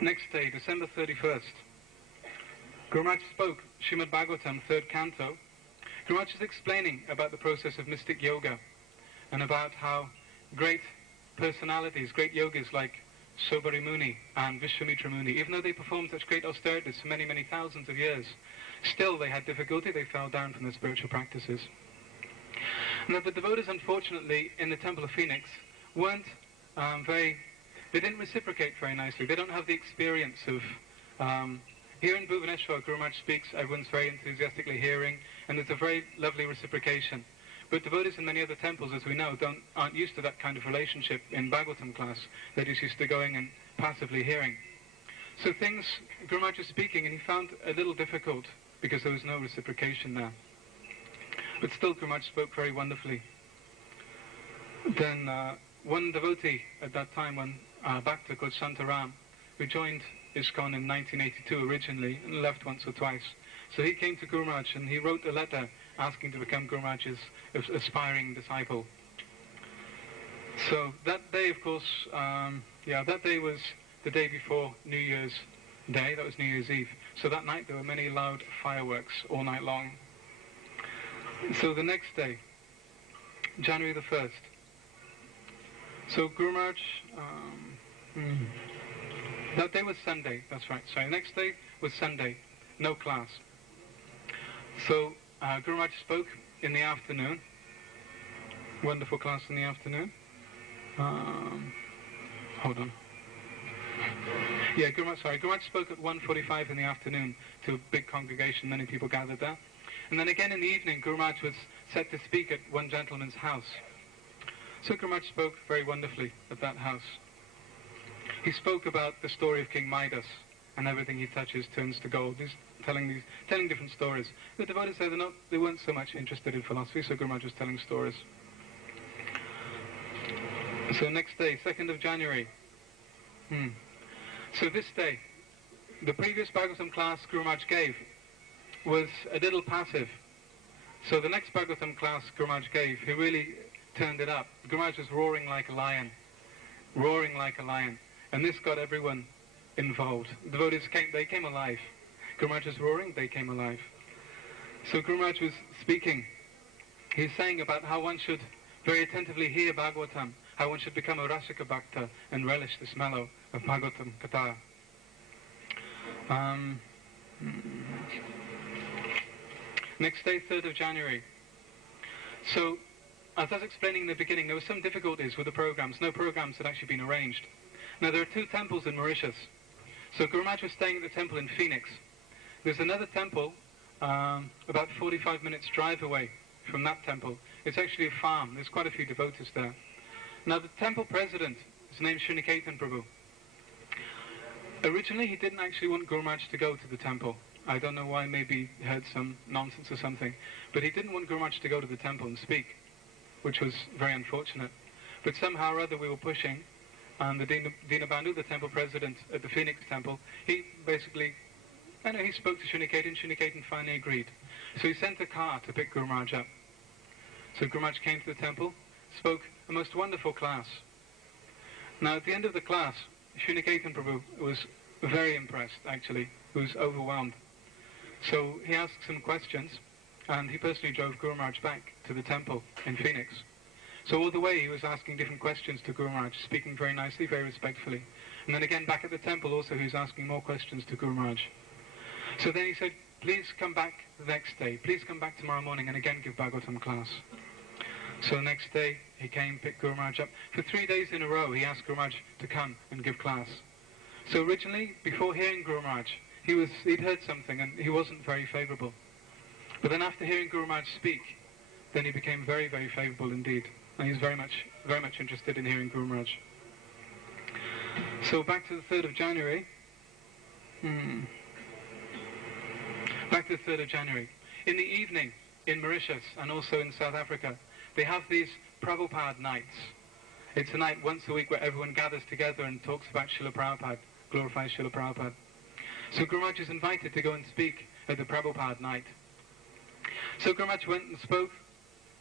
Next day, December 31st, Guru Maharaj spoke Srimad Bhagavatam, 3rd canto. Guru Maharaj is explaining about the process of mystic yoga and about how great personalities, great yogis like Sobari Muni and Vishwamitra Muni, even though they performed such great austerities for many, many thousands of years, still they had difficulty, they fell down from their spiritual practices. Now the devotees, unfortunately, in the Temple of Phoenix weren't they didn't reciprocate very nicely. They don't have the experience of, here in Bhubaneswar, Guru Maharaj speaks, everyone's very enthusiastically hearing, and there's a very lovely reciprocation. But devotees in many other temples, as we know, aren't used to that kind of relationship in Bhagavatam class. They're just used to going and passively hearing. So Guru Maharaj was speaking, and he found it a little difficult because there was no reciprocation there. But still, Guru Maharaj spoke very wonderfully. Then one devotee at that time, one Bhakta called Santaram, who joined ISKCON in 1982 originally and left once or twice. So he came to Guru Maharaj and he wrote a letter asking to become Guru Maharaj's aspiring disciple. So that day, of course, that day was the day before New Year's Day, that was New Year's Eve. So that night there were many loud fireworks all night long. So the next day, January the 1st, so Guru Maharaj, that day was Sunday, that's right, sorry, next day was Sunday, no class. So Guru Maharaj spoke in the afternoon, wonderful class in the afternoon. Hold on. Yeah, Guru Maharaj spoke at 1:45 in the afternoon to a big congregation, many people gathered there. And then again in the evening, Guru Maharaj was set to speak at one gentleman's house. So Guru Maharaj spoke very wonderfully at that house. He spoke about the story of King Midas, and everything he touches turns to gold. He's telling different stories. The devotees said they weren't so much interested in philosophy, so Guru Maharaj was telling stories. So next day, 2nd of January. So this day, the previous Bhagavatam class Guru Maharaj gave was a little passive. So the next Bhagavatam class Guru Maharaj gave, he really turned it up. Guru Maharaj was roaring like a lion. And this got everyone involved. The devotees came alive. Guru Maharaj was roaring, they came alive. So Guru Maharaj was speaking. He's saying about how one should very attentively hear Bhagavatam, how one should become a Rasika Bhakta and relish the smell of Bhagavatam Katha. Next day, 3rd of January. So, as I was explaining in the beginning, there were some difficulties with the programs. No programs had actually been arranged. Now, there are 2 temples in Mauritius. So Guru Maharaj was staying at the temple in Phoenix. There's another temple about 45 minutes drive away from that temple. It's actually a farm. There's quite a few devotees there. Now, the temple president, his name's Sriniketan Prabhu. Originally, he didn't actually want Guru Maharaj to go to the temple. I don't know why, maybe he heard some nonsense or something. But he didn't want Guru Maharaj to go to the temple and speak, which was very unfortunate. But somehow or other we were pushing, and the Dinabandhu, the temple president at the Phoenix temple, he basically, he spoke to Sriniketan. Sriniketan finally agreed. So he sent a car to pick Guru Maharaj up. So Guru Maharaj came to the temple, spoke a most wonderful class. Now at the end of the class, Sriniketan Prabhu was very impressed, actually. He was overwhelmed. So he asked some questions, and he personally drove Guru Maharaj back to the temple in Phoenix. So all the way he was asking different questions to Guru Maharaj, speaking very nicely, very respectfully. And then again back at the temple also he was asking more questions to Guru Maharaj. So then he said, please come back the next day, please come back tomorrow morning and again give Bhagavatam class. So the next day he came, picked Guru Maharaj up. For 3 days in a row he asked Guru Maharaj to come and give class. So originally, before hearing Guru Maharaj, he'd heard something and he wasn't very favourable. But then after hearing Guru Maharaj speak, then he became very, very favourable indeed. And he's very much interested in hearing Guru Maharaj. So back to the 3rd of January. Back to the 3rd of January. In the evening, in Mauritius and also in South Africa, they have these Prabhupada nights. It's a night once a week where everyone gathers together and talks about Srila Prabhupada, glorifies Srila Prabhupada. So Guru Maharaj is invited to go and speak at the Prabhupada night. So Guru Maharaj went and spoke.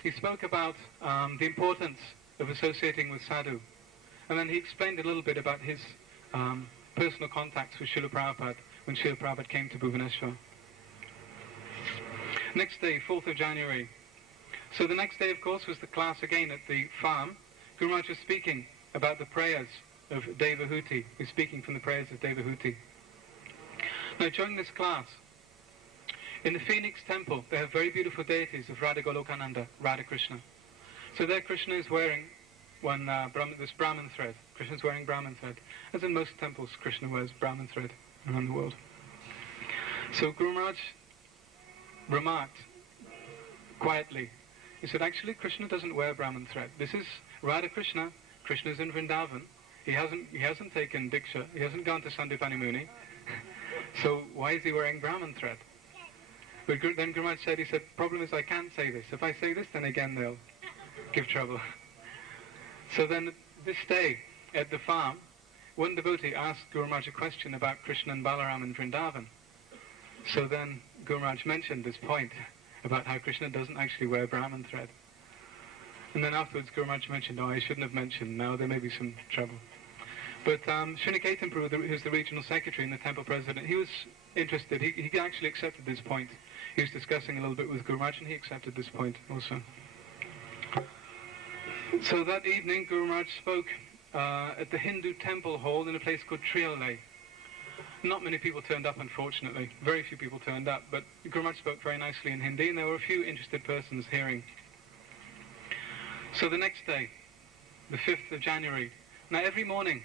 He spoke about the importance of associating with sadhu. And then he explained a little bit about his personal contacts with Srila Prabhupada when Srila Prabhupada came to Bhubaneswar. Next day, 4th of January. So the next day, of course, was the class again at the farm. Guru Maharaj was speaking about the prayers of Devahuti. He was speaking from the prayers of Devahuti. Now, during this class, in the Phoenix temple, they have very beautiful deities of Radha Golokananda, Radha Krishna. So there Krishna is wearing this Brahman thread. Krishna is wearing Brahman thread. As in most temples, Krishna wears Brahman thread around the world. So Guru Maharaj remarked quietly, he said, actually Krishna doesn't wear Brahman thread. This is Radha Krishna. Krishna's in Vrindavan. He hasn't taken Diksha. He hasn't gone to Sandipani Muni. So why is he wearing Brahman thread? But then Guru Maharaj said, he said, problem is I can't say this. If I say this, then again they'll give trouble. So then this day at the farm, one devotee asked Guru Maharaj a question about Krishna and Balaram in Vrindavan. So then Guru Maharaj mentioned this point about how Krishna doesn't actually wear Brahman thread. And then afterwards Guru Maharaj mentioned, oh, I shouldn't have mentioned, now there may be some trouble. But Sriniketan Prabhu, who's the regional secretary and the temple president, he was interested. He actually accepted this point. He was discussing a little bit with Guru Maharaj and he accepted this point also. So that evening Guru Maharaj spoke at the Hindu temple hall in a place called Triole. Not many people turned up, unfortunately. Very few people turned up, but Guru Maharaj spoke very nicely in Hindi and there were a few interested persons hearing. So the next day, the 5th of January, now every morning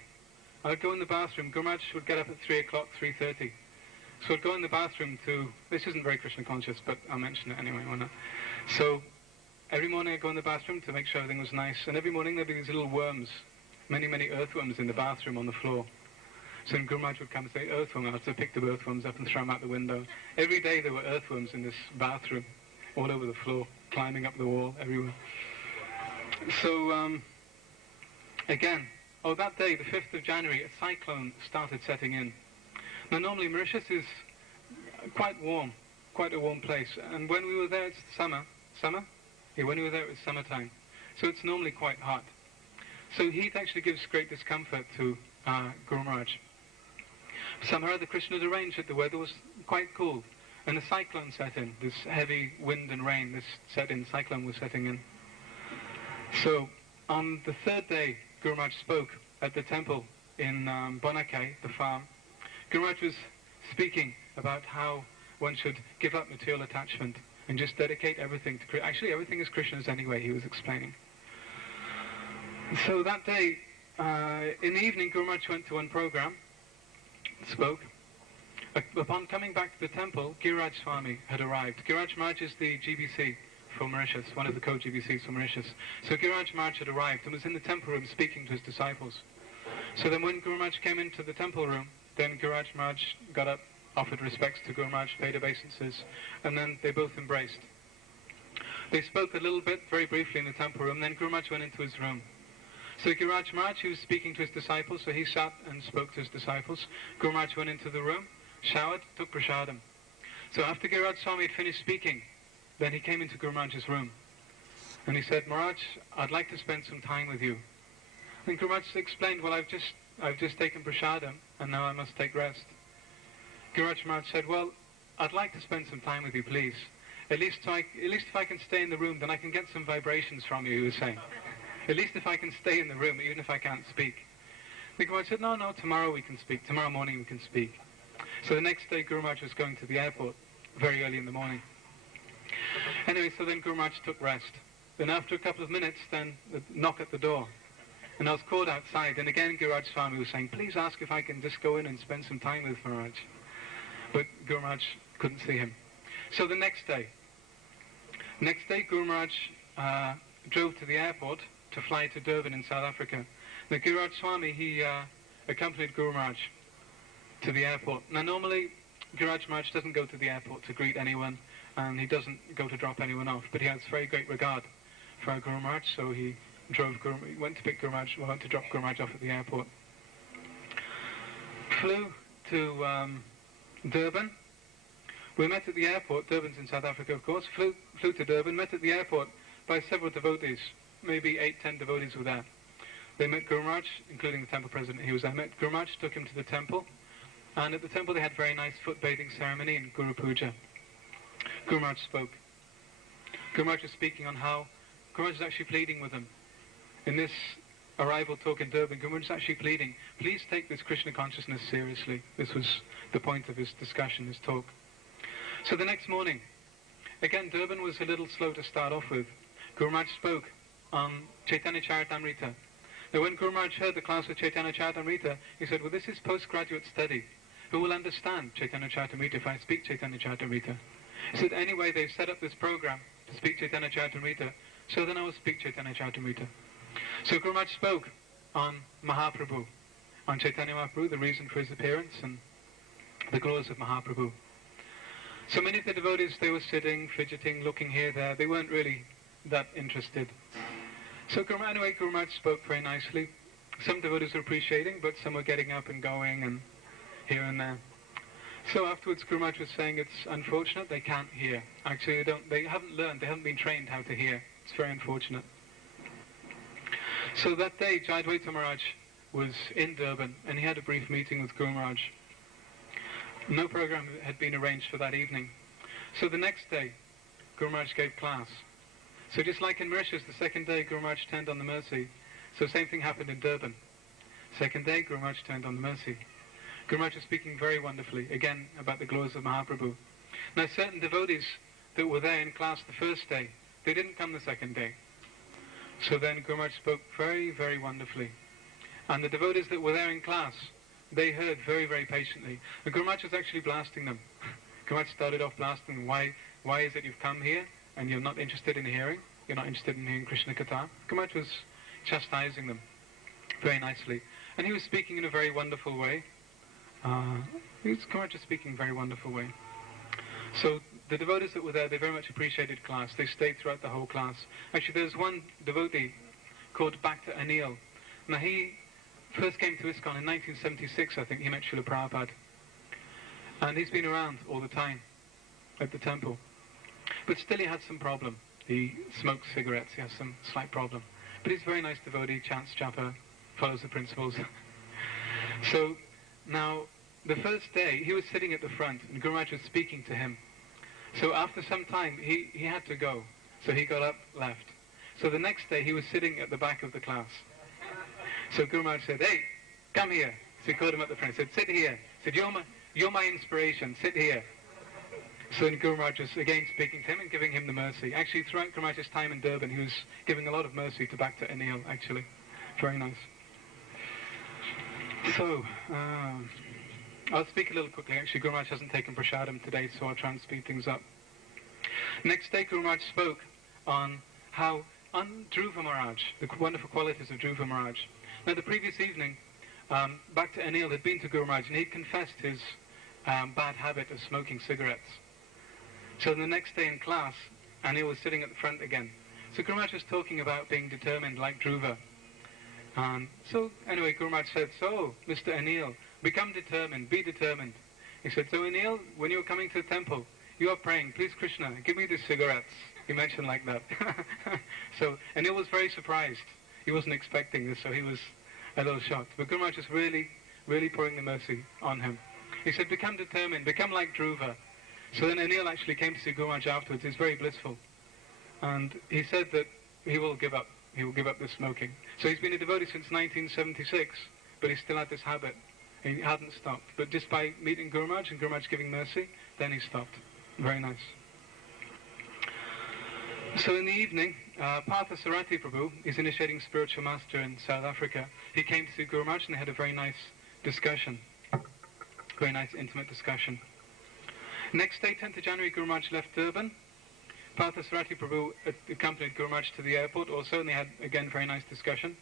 I would go in the bathroom. Guru Maharaj would get up at 3 o'clock, 3:30. So I'd go in the bathroom to, this isn't very Krishna conscious, but I'll mention it anyway, why not? So every morning I'd go in the bathroom to make sure everything was nice, and every morning there'd be these little worms, many earthworms in the bathroom on the floor. So when Guru Maharaj would come and say, earthworm, I'd have to pick the earthworms up and throw them out the window. Every day there were earthworms in this bathroom, all over the floor, climbing up the wall, everywhere. So, again, that day, the 5th of January, a cyclone started setting in. Now normally Mauritius is quite warm, quite a warm place, and when we were there it's summer? Yeah, when we were there it was summertime, so it's normally quite hot. So heat actually gives great discomfort to Guru Maharaj. Somehow the Krishna had arranged that the weather was quite cool, and a cyclone set in, this heavy wind and rain, cyclone was setting in. So on the 3rd day, Guru Maharaj spoke at the temple in Bonake, the farm. Guru Maharaj was speaking about how one should give up material attachment and just dedicate everything to Krishna. Actually, everything is Krishna's anyway, he was explaining. So that day, in the evening, Guru Maharaj went to one program, spoke. Upon coming back to the temple, Giriraj Swami had arrived. Giriraj Maharaj is the GBC for Mauritius, one of the co-GBCs for Mauritius. So Giriraj Maharaj had arrived and was in the temple room speaking to his disciples. So then when Guru Maharaj came into the temple room, then Giriraj Maharaj got up, offered respects to Guru Maharaj, paid obeisances, and then they both embraced. They spoke a little bit, very briefly in the temple room, then Guru Maharaj went into his room. So Giriraj Maharaj, he was speaking to his disciples, so he sat and spoke to his disciples. Guru Maharaj went into the room, showered, took prasadam. So after Giriraj Swami had finished speaking, then he came into Guru Maharaj's room. And he said, Maharaj, I'd like to spend some time with you. And Guru Maharaj explained, well, I've just taken prasadam, and now I must take rest. Giriraj Maharaj said, well, I'd like to spend some time with you, please. At least if I can stay in the room, then I can get some vibrations from you, he was saying. At least if I can stay in the room, even if I can't speak. The Guru Maharaj said, no, tomorrow we can speak. Tomorrow morning we can speak. So the next day, Guru Maharaj was going to the airport, very early in the morning. Anyway, so then Guru Maharaj took rest. Then after a couple of minutes, then the knock at the door. And I was called outside, and again Giriraj Swami was saying, please ask if I can just go in and spend some time with Maharaj. But Guru Maharaj couldn't see him. So the next day, Guru Maharaj drove to the airport to fly to Durban in South Africa. Now Giriraj Swami, he accompanied Guru Maharaj to the airport. Now normally, Giriraj Maharaj doesn't go to the airport to greet anyone, and he doesn't go to drop anyone off, but he has very great regard for Guru Maharaj, so he went to drop Guru Maharaj off at the airport. Flew to Durban. We met at the airport. Durban's in South Africa, of course. Flew to Durban, met at the airport by several devotees. Maybe 8-10 devotees were there. They met Guru Maharaj, including the temple president. He was there. Met Guru Maharaj, took him to the temple, and at the temple they had a very nice foot bathing ceremony and Guru Puja. Guru Maharaj spoke. Guru Maharaj was speaking on how Guru Maharaj was actually pleading with them. In this arrival talk in Durban, Guru Maharaj was actually pleading, please take this Krishna consciousness seriously. This was the point of his discussion, his talk. So the next morning, again, Durban was a little slow to start off with. Guru Maharaj spoke on Chaitanya Charitamrita. Now when Guru Maharaj heard the class of Chaitanya Charitamrita, he said, well, this is postgraduate study. Who will understand Chaitanya Charitamrita if I speak Chaitanya Charitamrita? He said, anyway, they've set up this program to speak Chaitanya Charitamrita, so then I will speak Chaitanya Charitamrita. So Guru Maharaj spoke on Mahaprabhu, on Chaitanya Mahaprabhu, the reason for his appearance and the glories of Mahaprabhu. So many of the devotees, they were sitting, fidgeting, looking here, there. They weren't really that interested. So anyway, Guru Maharaj spoke very nicely. Some devotees were appreciating, but some were getting up and going and here and there. So afterwards, Guru Maharaj was saying it's unfortunate they can't hear. Actually, they haven't learned, they haven't been trained how to hear. It's very unfortunate. So that day, Jayadvaita Maharaj was in Durban, and he had a brief meeting with Guru Maharaj. No program had been arranged for that evening. So the next day, Guru Maharaj gave class. So just like in Mauritius, the second day, Guru Maharaj turned on the mercy. So same thing happened in Durban. Second day, Guru Maharaj turned on the mercy. Guru Maharaj was speaking very wonderfully, again, about the glories of Mahaprabhu. Now, certain devotees that were there in class the first day, they didn't come the second day. So then Guru Maharaj spoke very, very wonderfully. And the devotees that were there in class, they heard very, very patiently. And Guru Maharaj was actually blasting them. Guru Maharaj started off blasting them. Why is it you've come here and you're not interested in hearing? You're not interested in hearing Krishna Katha? Guru Maharaj was chastising them very nicely. And he was speaking in a very wonderful way. Guru Maharaj was speaking in a very wonderful way. So the devotees that were there, they very much appreciated class. They stayed throughout the whole class. Actually, there's one devotee called Bhakta Anil. Now, he first came to ISKCON in 1976, I think. He met Srila Prabhupada. And he's been around all the time at the temple. But still he had some problem. He smokes cigarettes. He has some slight problem. But he's a very nice devotee, chants japa, follows the principles. So now, the first day, he was sitting at the front, and Guru Maharaj was speaking to him. So after some time, he had to go. So he got up, left. So the next day, he was sitting at the back of the class. So Guru Maharaj said, hey, come here. So he called him at the front. He said, sit here. He said, you're my inspiration. Sit here. So then Guru Maharaj was again speaking to him and giving him the mercy. Actually, throughout Guru Maharaj's time in Durban, he was giving a lot of mercy to Bhakta Anil, actually. Very nice. So, I'll speak a little quickly. Actually, Guru Maharaj hasn't taken prasadam today, so I'll try and speed things up. Next day, Guru Maharaj spoke on Dhruva Maharaj, the wonderful qualities of Dhruva Maharaj. Now, the previous evening, Bhakta Anil had been to Guru Maharaj, and he'd confessed his bad habit of smoking cigarettes. So the next day in class, Anil was sitting at the front again. So Guru Maharaj was talking about being determined like Dhruva. So anyway, Guru Maharaj said, so, Mr. Anil, become determined, be determined. He said, so Anil, when you're coming to the temple, you are praying, please Krishna, give me these cigarettes. He mentioned like that. So Anil was very surprised. He wasn't expecting this, so he was a little shocked. But Guru Maharaj was really, really pouring the mercy on him. He said, become determined, become like Dhruva. So then Anil actually came to see Guru Maharaj afterwards. He was very blissful. And he said that he will give up. He will give up the smoking. So he's been a devotee since 1976, but he still had this habit. He hadn't stopped. But just by meeting Guru Maharaj and Guru Maharaj giving mercy, then he stopped. Very nice. So in the evening, Partha Sarati Prabhu is initiating spiritual master in South Africa. He came to see Guru Maharaj and they had a very nice discussion. Very nice, intimate discussion. Next day, 10th of January, Guru Maharaj left Durban. Partha Sarati Prabhu accompanied Guru Maharaj to the airport also, and they had, again, very nice discussion.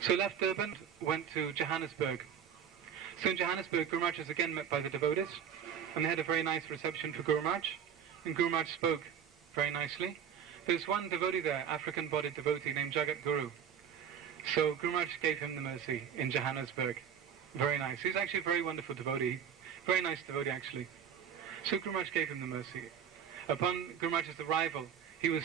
So left Durban, went to Johannesburg. So in Johannesburg, Guru Maharaj was again met by the devotees, and they had a very nice reception for Guru Maharaj, and Guru Maharaj spoke very nicely. There's one devotee there, African-bodied devotee named Jagat Guru. So Guru Maharaj gave him the mercy in Johannesburg. Very nice. He's actually a very wonderful devotee. Very nice devotee, actually. So Guru Maharaj gave him the mercy. Upon Guru Maharaj's arrival, he was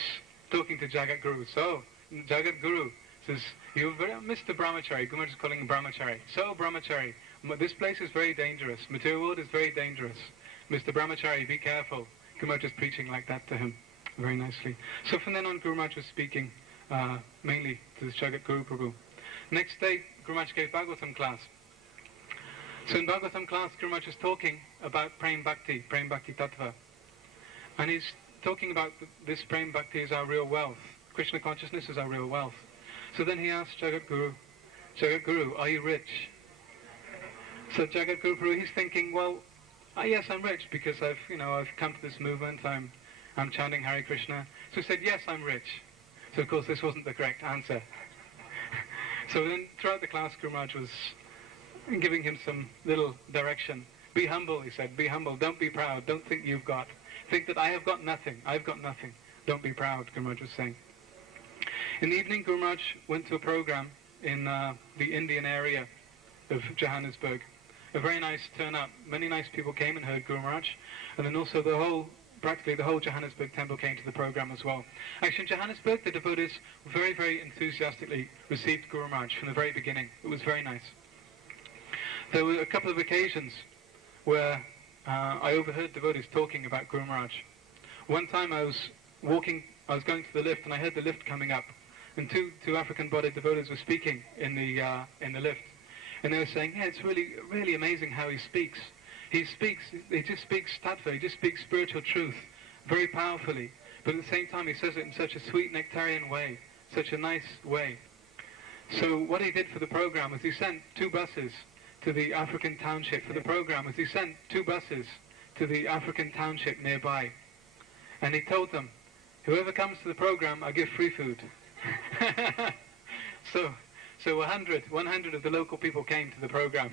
talking to Jagat Guru. So, Jagat Guru, Says, "You're very Mr. Brahmachari." Guru Maharaj is calling him Brahmachari. "So Brahmachari, this place is very dangerous. Material world is very dangerous. Mr. Brahmachari, be careful." Guru Maharaj is preaching like that to him, very nicely. So from then on, Guru Maharaj was speaking mainly to the Jagat Guru Prabhu. Next day, Guru Maharaj gave Bhagavatam class. So in Bhagavatam class, Guru Maharaj was talking about Prem Bhakti Tattva. And he's talking about this Prem Bhakti is our real wealth. Krishna consciousness is our real wealth. So then he asked Jagat Guru, are you rich? So Jagat Guru Prabhu, he's thinking, well, yes, I'm rich because I've come to this movement. I'm chanting Hare Krishna. So he said, yes, I'm rich. So of course this wasn't the correct answer. So then throughout the class, Guru Maharaj was giving him some little direction. Be humble, he said. Be humble. Don't be proud. Don't think you've got. Think that I have got nothing. I've got nothing. Don't be proud, Guru Maharaj was saying. In the evening, Guru Maharaj went to a program in the Indian area of Johannesburg. A very nice turnout. Many nice people came and heard Guru Maharaj. And then also practically the whole Johannesburg temple came to the program as well. Actually, in Johannesburg, the devotees very, very enthusiastically received Guru Maharaj from the very beginning. It was very nice. There were a couple of occasions where I overheard devotees talking about Guru Maharaj. One time I was going to the lift, and I heard the lift coming up, and two African-bodied devotees were speaking in the lift, and they were saying, "Yeah, it's really, really amazing how he speaks. He just speaks tattva, he just speaks spiritual truth, very powerfully, but at the same time he says it in such a sweet nectarian way, such a nice way." So what he did for the program was he sent 2 buses to the African township nearby. And he told them, whoever comes to the program, I give free food. So 100 of the local people came to the program.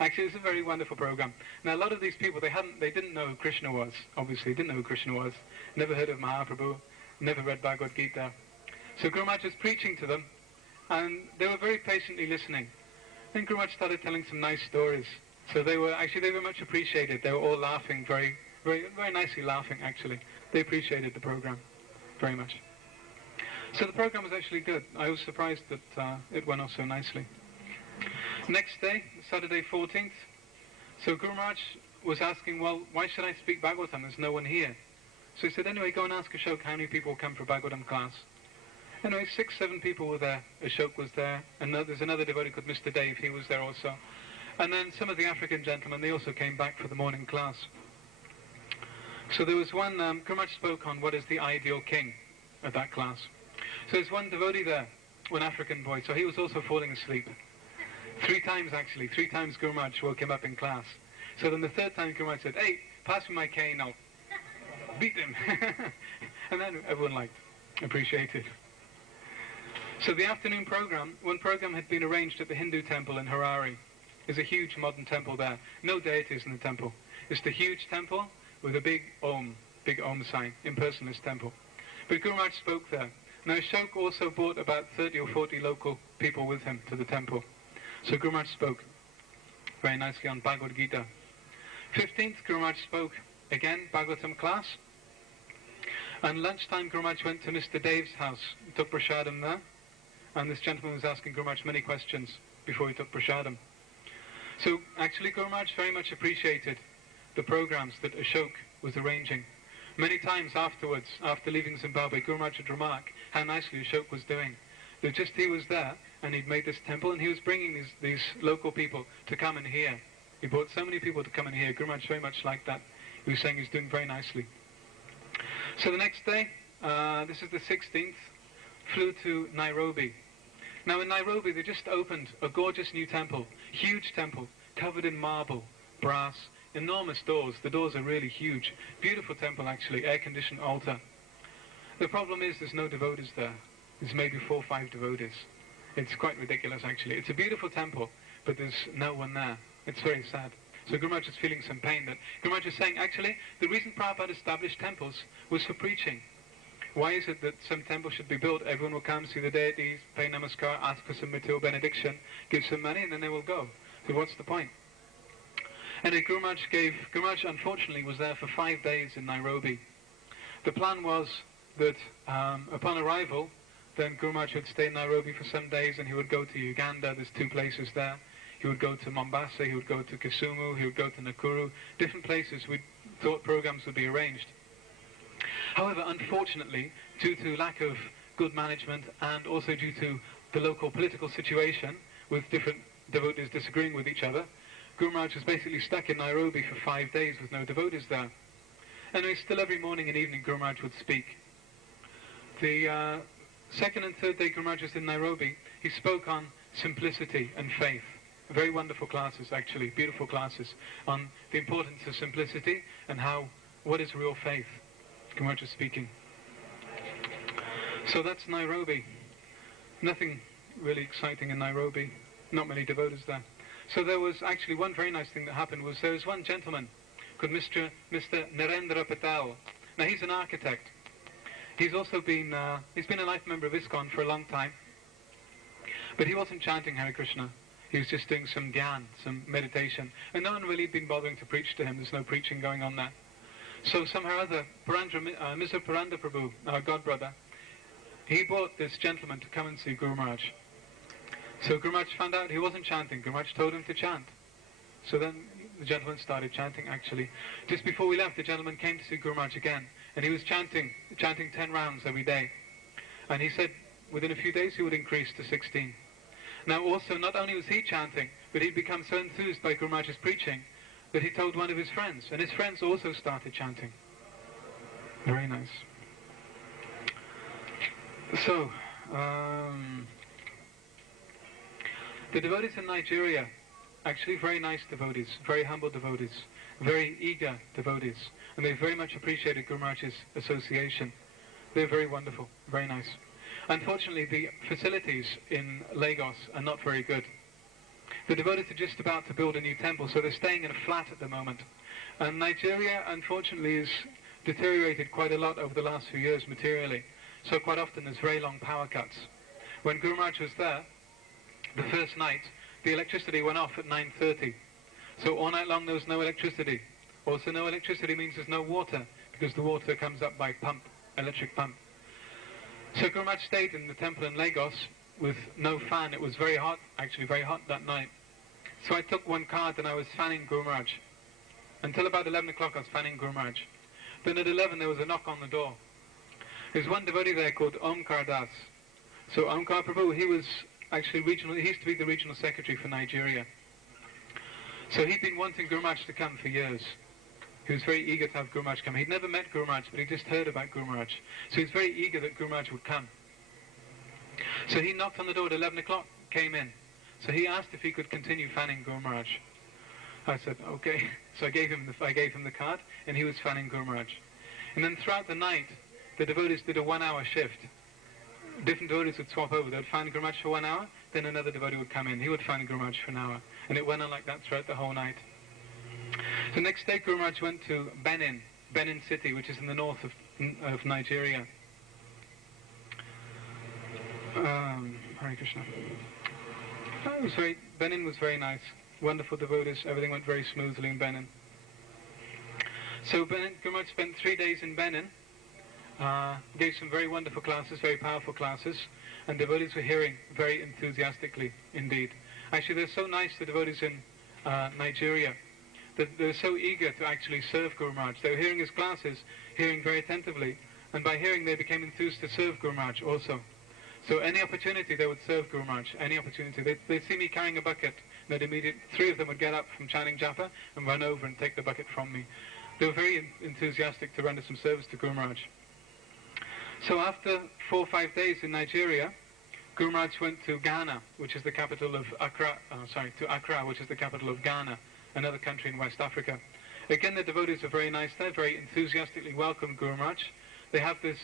Actually, it's a very wonderful program. Now, a lot of these people, they didn't know who Krishna was, obviously, didn't know who Krishna was, never heard of Mahaprabhu, never read Bhagavad Gita. So Guru Maharaj was preaching to them, and they were very patiently listening. Then Guru Maharaj started telling some nice stories. So they were much appreciated. They were all laughing, very, very, very nicely laughing, actually. They appreciated the program very much. So the program was actually good. I was surprised that it went off so nicely. Next day, Saturday 14th, so Guru Maharaj was asking, well, why should I speak Bhagavatam? There's no one here. So he said, anyway, go and ask Ashok how many people come for Bhagavatam class. Anyway, 6-7 people were there. Ashok was there, and there's another devotee called Mr. Dave, he was there also. And then some of the African gentlemen, they also came back for the morning class. So there was one, Guru Maharaj spoke on what is the ideal king at that class. So there's one devotee there, one African boy, so he was also falling asleep. 3 times actually, 3 times Guru Maharaj woke him up in class. So then the 3rd time Guru Maharaj said, hey, pass me my cane, I'll beat him. And then everyone appreciated. So the afternoon program, one program had been arranged at the Hindu temple in Harare. There's a huge modern temple there. No deities in the temple. It's the huge temple with a big Om sign, impersonalist temple. But Guru Maharaj spoke there. Now Ashok also brought about 30 or 40 local people with him to the temple. So Guru Maharaj spoke very nicely on Bhagavad Gita. 15th, Guru Maharaj spoke again, Bhagavatam class. And lunchtime, Guru Maharaj went to Mr. Dave's house, took prasadam there. And this gentleman was asking Guru Maharaj many questions before he took prasadam. So actually Guru Maharaj very much appreciated the programs that Ashok was arranging. Many times afterwards, after leaving Zimbabwe, Guru Maharaj would remark how nicely Ashok was doing. That just he was there, and he'd made this temple, and he was bringing these local people to come and hear. He brought so many people to come and hear. Guru Maharaj very much liked that. He was saying he's doing very nicely. So the next day, this is the 16th, flew to Nairobi. Now in Nairobi, they just opened a gorgeous new temple, huge temple, covered in marble, brass, enormous doors. The doors are really huge. Beautiful temple, actually, air-conditioned altar. The problem is there's no devotees there. There's maybe 4 or 5 devotees. It's quite ridiculous, actually. It's a beautiful temple, but there's no one there. It's very sad. So Guru Maharaj is feeling some pain. That Guru Maharaj is saying, actually, the reason Prabhupada established temples was for preaching. Why is it that some temple should be built? Everyone will come, see the deities, pay namaskar, ask for some material benediction, give some money, and then they will go. So what's the point? And then Guru Maharaj unfortunately was there for 5 days in Nairobi. The plan was that upon arrival, then Guru Maharaj would stay in Nairobi for some days, and he would go to Uganda. There's 2 places there. He would go to Mombasa, he would go to Kisumu, he would go to Nakuru, different places. We thought programs would be arranged. However, unfortunately, due to lack of good management and also due to the local political situation, with different devotees disagreeing with each other, Guru Maharaj was basically stuck in Nairobi for 5 days with no devotees there. Anyway, still every morning and evening Guru Maharaj would speak. The second and third day Guru Maharaj was in Nairobi, he spoke on simplicity and faith. Very wonderful classes, actually, beautiful classes, on the importance of simplicity and what is real faith. Guru Maharaj was speaking. So that's Nairobi. Nothing really exciting in Nairobi. Not many devotees there. So there was actually one very nice thing that happened was there was one gentleman called Mr. Narendra Patel. Now he's an architect. He's also been he's been a life member of ISKCON for a long time. But he wasn't chanting Hare Krishna. He was just doing some dhyan, some meditation. And no one really had been bothering to preach to him. There's no preaching going on there. So somehow or other, Mr. Puranda Prabhu, our godbrother, he brought this gentleman to come and see Guru Maharaj. So Guru Maharaj found out he wasn't chanting. Guru Maharaj told him to chant. So then the gentleman started chanting, actually. Just before we left, the gentleman came to see Guru Maharaj again. And he was chanting 10 rounds every day. And he said within a few days he would increase to 16. Now also, not only was he chanting, but he'd become so enthused by Guru Maharaj's preaching that he told one of his friends. And his friends also started chanting. Very nice. So, the devotees in Nigeria, actually very nice devotees, very humble devotees, very eager devotees, and they very much appreciated Guru Maharaj's association. They're very wonderful, very nice. Unfortunately, the facilities in Lagos are not very good. The devotees are just about to build a new temple, so they're staying in a flat at the moment. And Nigeria, unfortunately, has deteriorated quite a lot over the last few years materially. So quite often there's very long power cuts. When Guru Maharaj was there, the first night, the electricity went off at 9:30. So all night long there was no electricity. Also no electricity means there's no water, because the water comes up by pump, electric pump. So Guru Maharaj stayed in the temple in Lagos with no fan. It was very hot, actually very hot that night. So I took one card and I was fanning Guru Maharaj. Until about 11 o'clock I was fanning Guru Maharaj. Then at 11 there was a knock on the door. There's one devotee there called Omkar Das. So Omkar Prabhu, he was actually regional, he used to be the regional secretary for Nigeria. So he'd been wanting Guru Maharaj to come for years. He was very eager to have Guru Maharaj come. He'd never met Guru Maharaj, but he just heard about Guru Maharaj. So he was very eager that Guru Maharaj would come. So he knocked on the door at 11 o'clock, came in. So he asked if he could continue fanning Guru Maharaj. I said, okay. So I gave him the card, and he was fanning Guru Maharaj. And then throughout the night, the devotees did a 1-hour shift. Different devotees would swap over. They would fan Guru Maharaj for 1 hour, then another devotee would come in. He would fan Guru Maharaj for an hour. And it went on like that throughout the whole night. The next day, Guru Maharaj went to Benin city, which is in the north of Nigeria. Hare Krishna. Benin was very nice. Wonderful devotees. Everything went very smoothly in Benin. So Guru Maharaj spent 3 days in Benin. Gave some very wonderful classes, very powerful classes, and devotees were hearing very enthusiastically indeed. Actually, they're so nice, the devotees in Nigeria, that they're so eager to actually serve Guru Maharaj. They were hearing his classes, hearing very attentively, and by hearing they became enthused to serve Guru Maharaj also. So any opportunity they would serve Guru Maharaj, any opportunity. They'd see me carrying a bucket, and immediately 3 of them would get up from chanting japa and run over and take the bucket from me. They were very enthusiastic to render some service to Guru Maharaj. So after 4 or 5 days in Nigeria, Guru Maharaj went to Ghana, which is the capital of Accra, which is the capital of Ghana, another country in West Africa. Again, the devotees are very nice there, very enthusiastically welcome Guru Maharaj. They have this,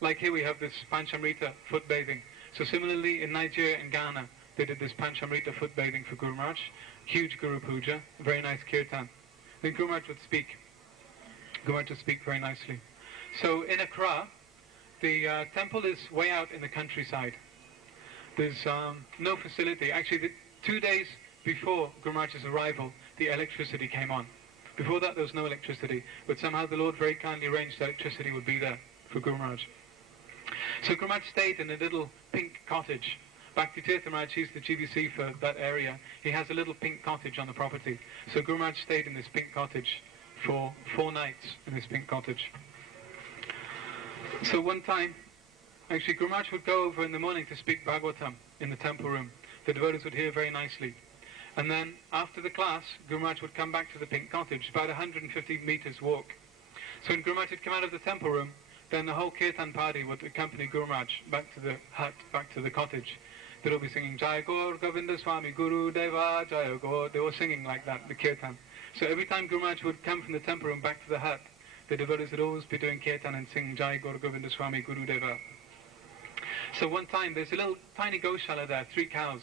like here we have this Panchamrita foot bathing. So similarly in Nigeria and Ghana, they did this Panchamrita foot bathing for Guru Maharaj, huge Guru Puja, very nice kirtan. Then Guru Maharaj would speak. Guru Maharaj would speak very nicely. So in Accra, the temple is way out in the countryside. There's no facility. Actually, 2 days before Guru Maharaj's arrival, the electricity came on. Before that, there was no electricity. But somehow the Lord very kindly arranged that electricity would be there for Guru Maharaj. So Guru Maharaj stayed in a little pink cottage. Bhakti Tirtha Maharaj, he's the GDC for that area. He has a little pink cottage on the property. So Guru Maharaj stayed in this pink cottage for 4 nights in this pink cottage. So one time, actually Guru Maharaj would go over in the morning to speak Bhagavatam in the temple room. The devotees would hear very nicely. And then after the class, Guru Maharaj would come back to the pink cottage, about 150 meters walk. So when Guru Maharaj had come out of the temple room, then the whole kirtan party would accompany Guru Maharaj back to the hut, back to the cottage. They'd all be singing Jai Gaur Govinda Swami Guru Deva Jai Gaur. They were singing like that, the kirtan. So every time Guru Maharaj would come from the temple room back to the hut, the devotees would always be doing kirtan and singing Jai Gaur Govinda Swami Guru Deva. So one time, there's a little tiny goshala there, 3 cows.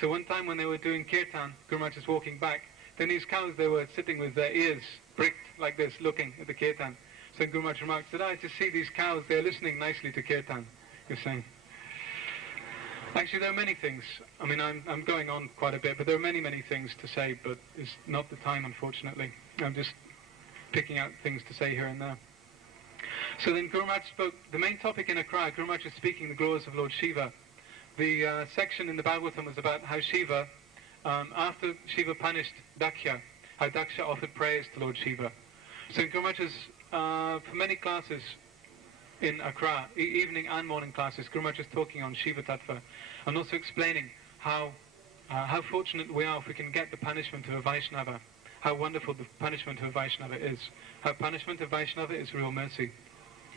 So one time when they were doing kirtan, Guru Maharaj was walking back, then these cows, they were sitting with their ears bricked like this, looking at the kirtan. So Guru Maharaj remarked, I just see these cows, they're listening nicely to kirtan, you're saying. Actually, there are many things. I mean, I'm going on quite a bit, but there are many, many things to say, but it's not the time, unfortunately. I'm just picking out things to say here and there. So then Guru Maharaj spoke, the main topic in Accra, Guru Maharaj was speaking the glories of Lord Shiva. The section in the Bhagavatam was about how Shiva, after Shiva punished Daksha, how Daksha offered prayers to Lord Shiva. So Guru Maharaj was, for many classes in Accra, evening and morning classes, Guru Maharaj was talking on Shiva Tattva, and also explaining how fortunate we are if we can get the punishment of a Vaishnava, how wonderful the punishment of a Vaishnava is, how punishment of Vaishnava is real mercy.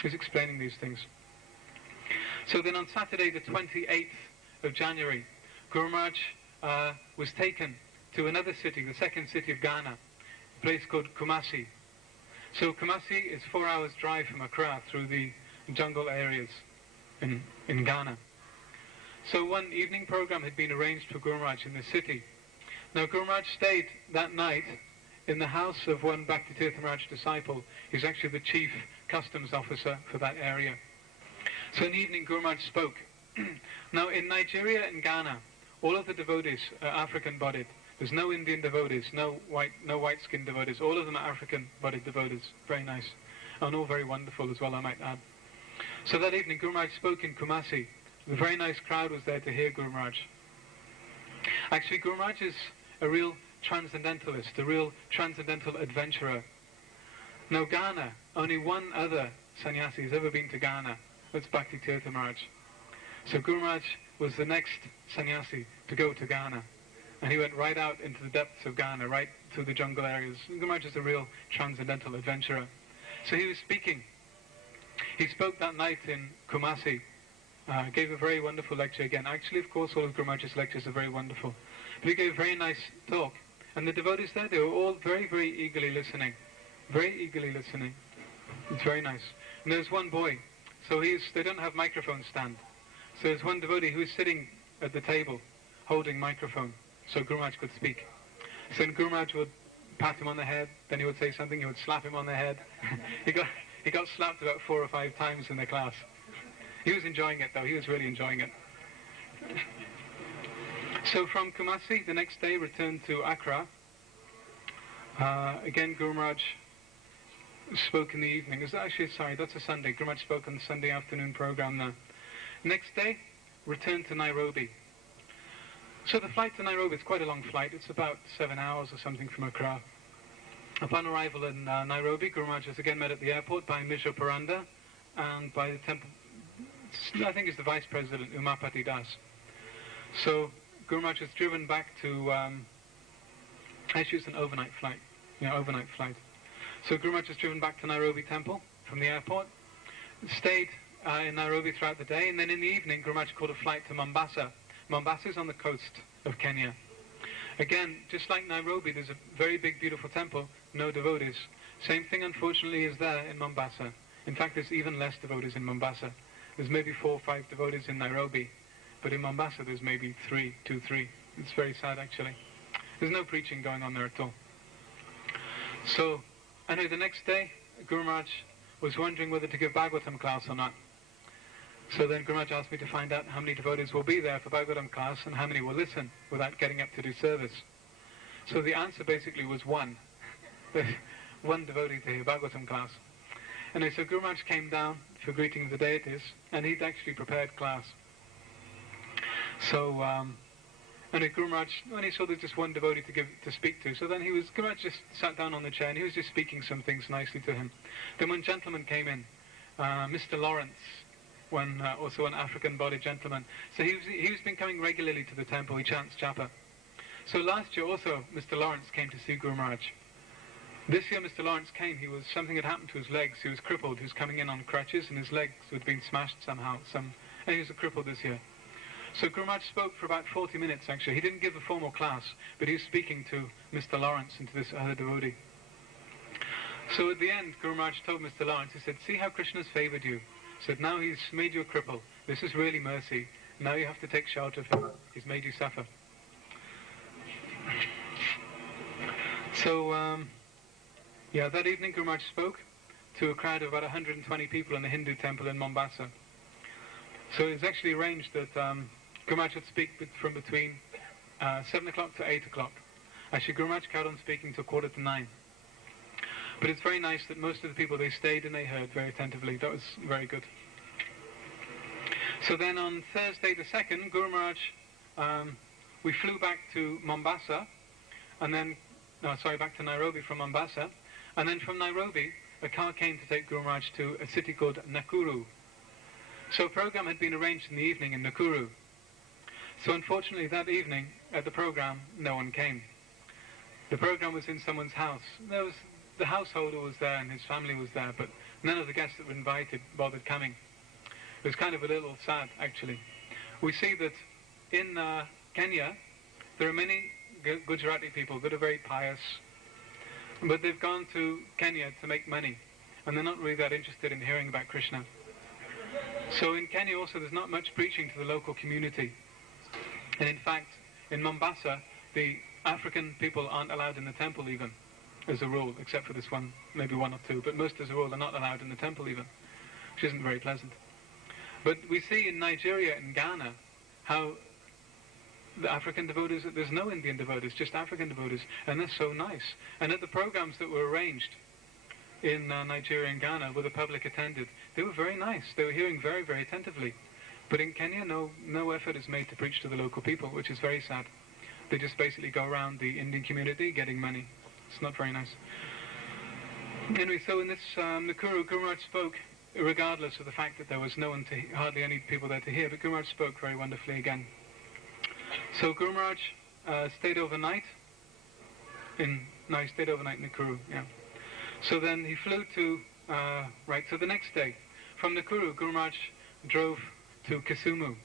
He's explaining these things. So then on Saturday the 28th of January, Guru Maharaj was taken to another city, the second city of Ghana, a place called Kumasi. So Kumasi is 4 hours drive from Accra through the jungle areas in Ghana. So one evening program had been arranged for Guru Maharaj in the city. Now Guru Maharaj stayed that night in the house of one Bhakti Tirtha Maharaj disciple. He's actually the chief customs officer for that area. So in the evening Guru Maharaj spoke. Now in Nigeria and Ghana, all of the devotees are African-bodied. There's no Indian devotees, no white-skinned devotees. All of them are African-bodied devotees. Very nice. And all very wonderful as well, I might add. So that evening Guru Maharaj spoke in Kumasi. A very nice crowd was there to hear Guru Maharaj. Actually, Guru Maharaj is a real transcendentalist, a real transcendental adventurer. Now Ghana, only one other sannyasi has ever been to Ghana. That's Bhakti Tirtha Maharaj. So Guru Maharaj was the next sannyasi to go to Ghana. And he went right out into the depths of Ghana, right through the jungle areas. Guru Maharaj is a real transcendental adventurer. So he was speaking. He spoke that night in Kumasi. Gave a very wonderful lecture again. Actually, of course, all of Guru Maharaj's lectures are very wonderful. But he gave a very nice talk. And the devotees there, they were all very, very eagerly listening. Very eagerly listening. It's very nice. And there's one boy. So they don't have microphone stand. So there's one devotee who is sitting at the table, holding microphone, so Guru Maharaj could speak. So then Guru Maharaj would pat him on the head, then he would say something, he would slap him on the head. He got slapped about 4 or 5 times in the class. He was enjoying it though, he was really enjoying it. So from Kumasi, the next day returned to Accra. Again Guru Maharaj spoke in the evening. That's a Sunday. Guru Maharaj spoke on the Sunday afternoon program now. Next day, returned to Nairobi. So the flight to Nairobi is quite a long flight. It's about 7 hours or something from Accra. Upon arrival in Nairobi, Guru Maharaj was again met at the airport by Mishra Paranda and by the temple, I think it's the Vice President, Umapati Das. So Guru Maharaj was driven back to, actually it's an overnight flight. Overnight flight. So Guru Maharaj was driven back to Nairobi Temple from the airport, stayed in Nairobi throughout the day, and then in the evening Guru Maharaj caught a flight to Mombasa. Mombasa is on the coast of Kenya. Again, just like Nairobi, there's a very big, beautiful temple, no devotees. Same thing, unfortunately, is there in Mombasa. In fact, there's even less devotees in Mombasa. There's maybe 4 or 5 devotees in Nairobi, but in Mombasa there's maybe 3. It's very sad, actually. There's no preaching going on there at all. So, anyway, the next day, Guru Maharaj was wondering whether to give Bhagavatam class or not. So then Guru Maharaj asked me to find out how many devotees will be there for Bhagavatam class and how many will listen without getting up to do service. So the answer basically was 1. 1 devotee to hear Bhagavatam class. And so Guru Maharaj came down for greeting the deities, and he'd actually prepared class. So, and Guru Maharaj, when he saw there's just one devotee to speak to, so then Guru Maharaj just sat down on the chair, and he was just speaking some things nicely to him. Then one gentleman came in, Mr. Lawrence, also an African-bodied gentleman. So he's been coming regularly to the temple. He chants japa. So last year also, Mr. Lawrence came to see Guru Maharaj. This year Mr. Lawrence came, something had happened to his legs. He was crippled. He was coming in on crutches, and his legs had been smashed somehow. And he was a cripple this year. So Guru Maharaj spoke for about 40 minutes, actually. He didn't give a formal class, but he was speaking to Mr. Lawrence and to this other devotee. So at the end, Guru Maharaj told Mr. Lawrence, he said, see how Krishna's favored you. He said, now he's made you a cripple. This is really mercy. Now you have to take shelter of him. He's made you suffer. So, yeah, that evening Guru Maharaj spoke to a crowd of about 120 people in the Hindu temple in Mombasa. So it was actually arranged that Guru Maharaj would speak from between 7 o'clock to 8 o'clock. Actually, Guru Maharaj carried on speaking till 8:45. But it's very nice that most of the people, they stayed and they heard very attentively. That was very good. So then on Thursday the 2nd, Guru Maharaj, we flew back to Mombasa, and then, back to Nairobi from Mombasa. And then from Nairobi, a car came to take Guru Maharaj to a city called Nakuru. So a program had been arranged in the evening in Nakuru. So unfortunately that evening, at the program, no one came. The program was in someone's house. The householder was there and his family was there, but none of the guests that were invited bothered coming. It was kind of a little sad, actually. We see that in Kenya, there are many Gujarati people that are very pious, but they've gone to Kenya to make money, and they're not really that interested in hearing about Krishna. So in Kenya also, there's not much preaching to the local community. And in fact, in Mombasa, the African people aren't allowed in the temple even, as a rule, except for this one, maybe one or two, but most as a rule are not allowed in the temple even, which isn't very pleasant. But we see in Nigeria and Ghana how the African devotees, there's no Indian devotees, just African devotees, and they're so nice. And at the programs that were arranged in Nigeria and Ghana, where the public attended, they were very nice. They were hearing very, very attentively. But in Kenya, no effort is made to preach to the local people, which is very sad. They just basically go around the Indian community getting money. It's not very nice. Anyway, so in this Nakuru, Guru Maharaj spoke, regardless of the fact that there was hardly any people there to hear, but Guru Maharaj spoke very wonderfully again. So Guru Maharaj stayed overnight in Nakuru, yeah. So then he flew to, so the next day, from Nakuru, Guru Maharaj drove to Kisumu.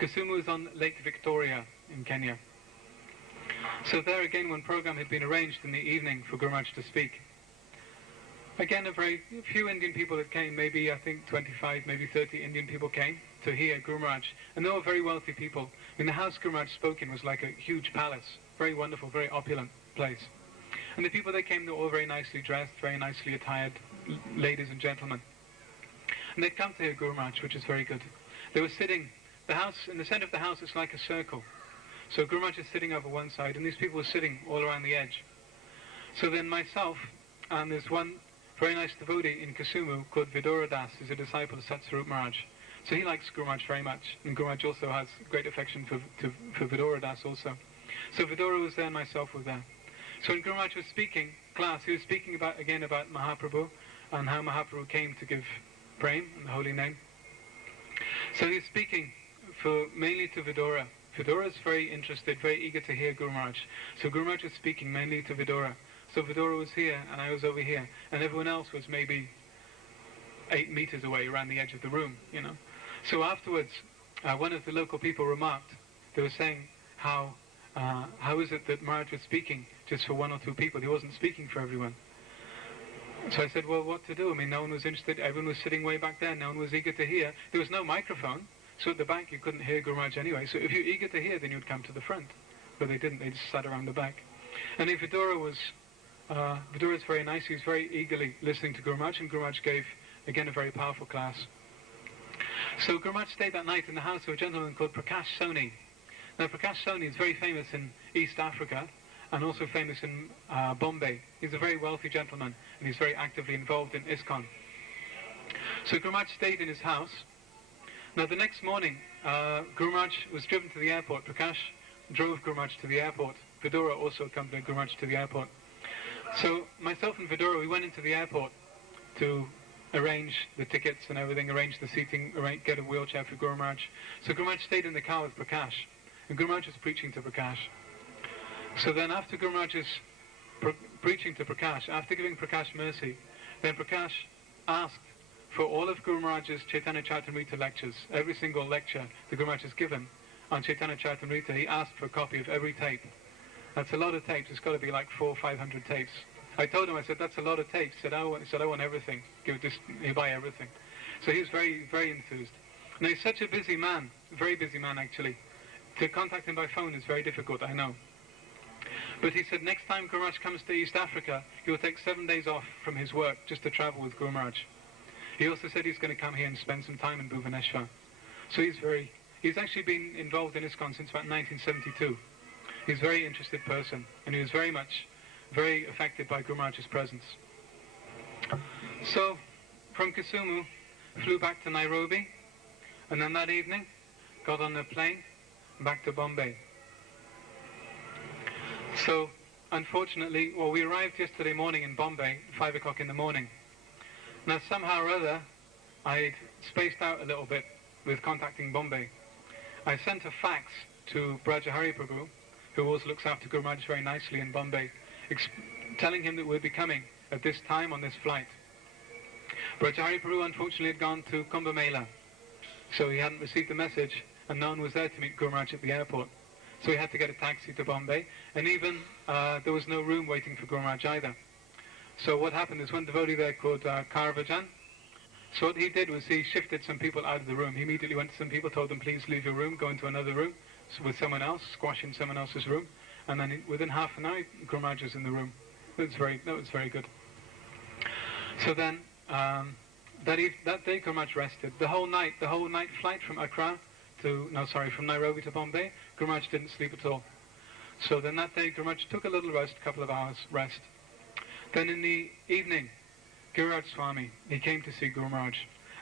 Kisumu is on Lake Victoria in Kenya. So there again, one program had been arranged in the evening for Guru Maharaj to speak. Again, a few Indian people that came, maybe I think 25, maybe 30 Indian people came to hear Guru Maharaj. And they were very wealthy people. And the house Guru Maharaj spoke in was like a huge palace, very wonderful, very opulent place. And the people that came, they were all very nicely dressed, very nicely attired, ladies and gentlemen. And they'd come to hear Guru Maharaj, which is very good. They were sitting, in the center of the house, it's like a circle. So Guru Maharaj is sitting over one side, and these people were sitting all around the edge. So then myself, and there's one very nice devotee in Kisumu called Vidura Das, who's a disciple of Satsvarup Maharaj. So he likes Guru Maharaj very much, and Guru Maharaj also has great affection for Vidura Das also. So Vidura was there, and myself was there. So when Guru Maharaj was speaking class, he was speaking about Mahaprabhu, and how Mahaprabhu came to give Prem, and the holy name. So he's speaking mainly to Vidura. Vidura is very interested, very eager to hear Guru Maharaj. So Guru Maharaj was speaking mainly to Vidura. So Vidura was here, and I was over here, and everyone else was maybe 8 meters away around the edge of the room, you know. So afterwards, one of the local people remarked, they were saying how is it that Maharaj was speaking just for 1 or 2 people? He wasn't speaking for everyone. So I said, well, what to do? I mean, no one was interested. Everyone was sitting way back there. No one was eager to hear. There was no microphone, so at the back you couldn't hear Guru Maharaj anyway. So if you're eager to hear, then you'd come to the front. But they didn't. They just sat around the back. And then Vidura was very nice. He was very eagerly listening to Guru Maharaj, and Guru Maharaj gave, again, a very powerful class. So Guru Maharaj stayed that night in the house of a gentleman called Prakash Soni. Now, Prakash Soni is very famous in East Africa, and also famous in Bombay. He's a very wealthy gentleman, and he's very actively involved in ISKCON. So Guru Maharaj stayed in his house. Now the next morning, Guru Maharaj was driven to the airport. Prakash drove Guru Maharaj to the airport. Vidura also accompanied Guru Maharaj to the airport. So myself and Vidura, we went into the airport to arrange the tickets and everything, arrange the seating, get a wheelchair for Guru Maharaj. So Guru Maharaj stayed in the car with Prakash, and Guru Maharaj was preaching to Prakash. So then after Guru Maharaj's preaching to Prakash, after giving Prakash mercy, then Prakash asked for all of Guru Maharaj's Chaitanya Charitamrita lectures, every single lecture that Guru Maharaj has given on Chaitanya Charitamrita, he asked for a copy of every tape. That's a lot of tapes. It's got to be like 400 or 500 tapes. I told him, I said, that's a lot of tapes. He said, I want everything. He'll buy everything. So he was very, very enthused. Now he's such a busy man, very busy man actually. To contact him by phone is very difficult, I know. But he said next time Guru Maharaj comes to East Africa, he will take 7 days off from his work just to travel with Guru Maharaj. He also said he's going to come here and spend some time in Bhubaneswar. So he's actually been involved in ISKCON since about 1972. He's a very interested person, and he was very affected by Guru Maharaj's presence. So, from Kisumu, flew back to Nairobi, and then that evening, got on a plane, back to Bombay. So, unfortunately, we arrived yesterday morning in Bombay, 5 o'clock in the morning. Now, somehow or other, I'd spaced out a little bit with contacting Bombay. I sent a fax to Brajahari Prabhu, who also looks after Guru Maharaj very nicely in Bombay, telling him that we'd be coming at this time on this flight. Brajahari Prabhu unfortunately had gone to Kumbh Mela, so he hadn't received the message, and no one was there to meet Guru Maharaj at the airport. So he had to get a taxi to Bombay, and even there was no room waiting for Guru Maharaj either. So what happened is one devotee there called Karvajan, so what he did was he shifted some people out of the room. He immediately went to some people, told them, please leave your room, go into another room with someone else, squash in someone else's room, and then within half an hour, Guru Maharaj was in the room. That was very good. So then, that day, Guru Maharaj rested. The whole night flight from from Nairobi to Bombay, Guru Maharaj didn't sleep at all. So then that day, Guru Maharaj took a little rest, a couple of hours rest. Then in the evening, Guru Raj Swami, he came to see Guru Maharaj.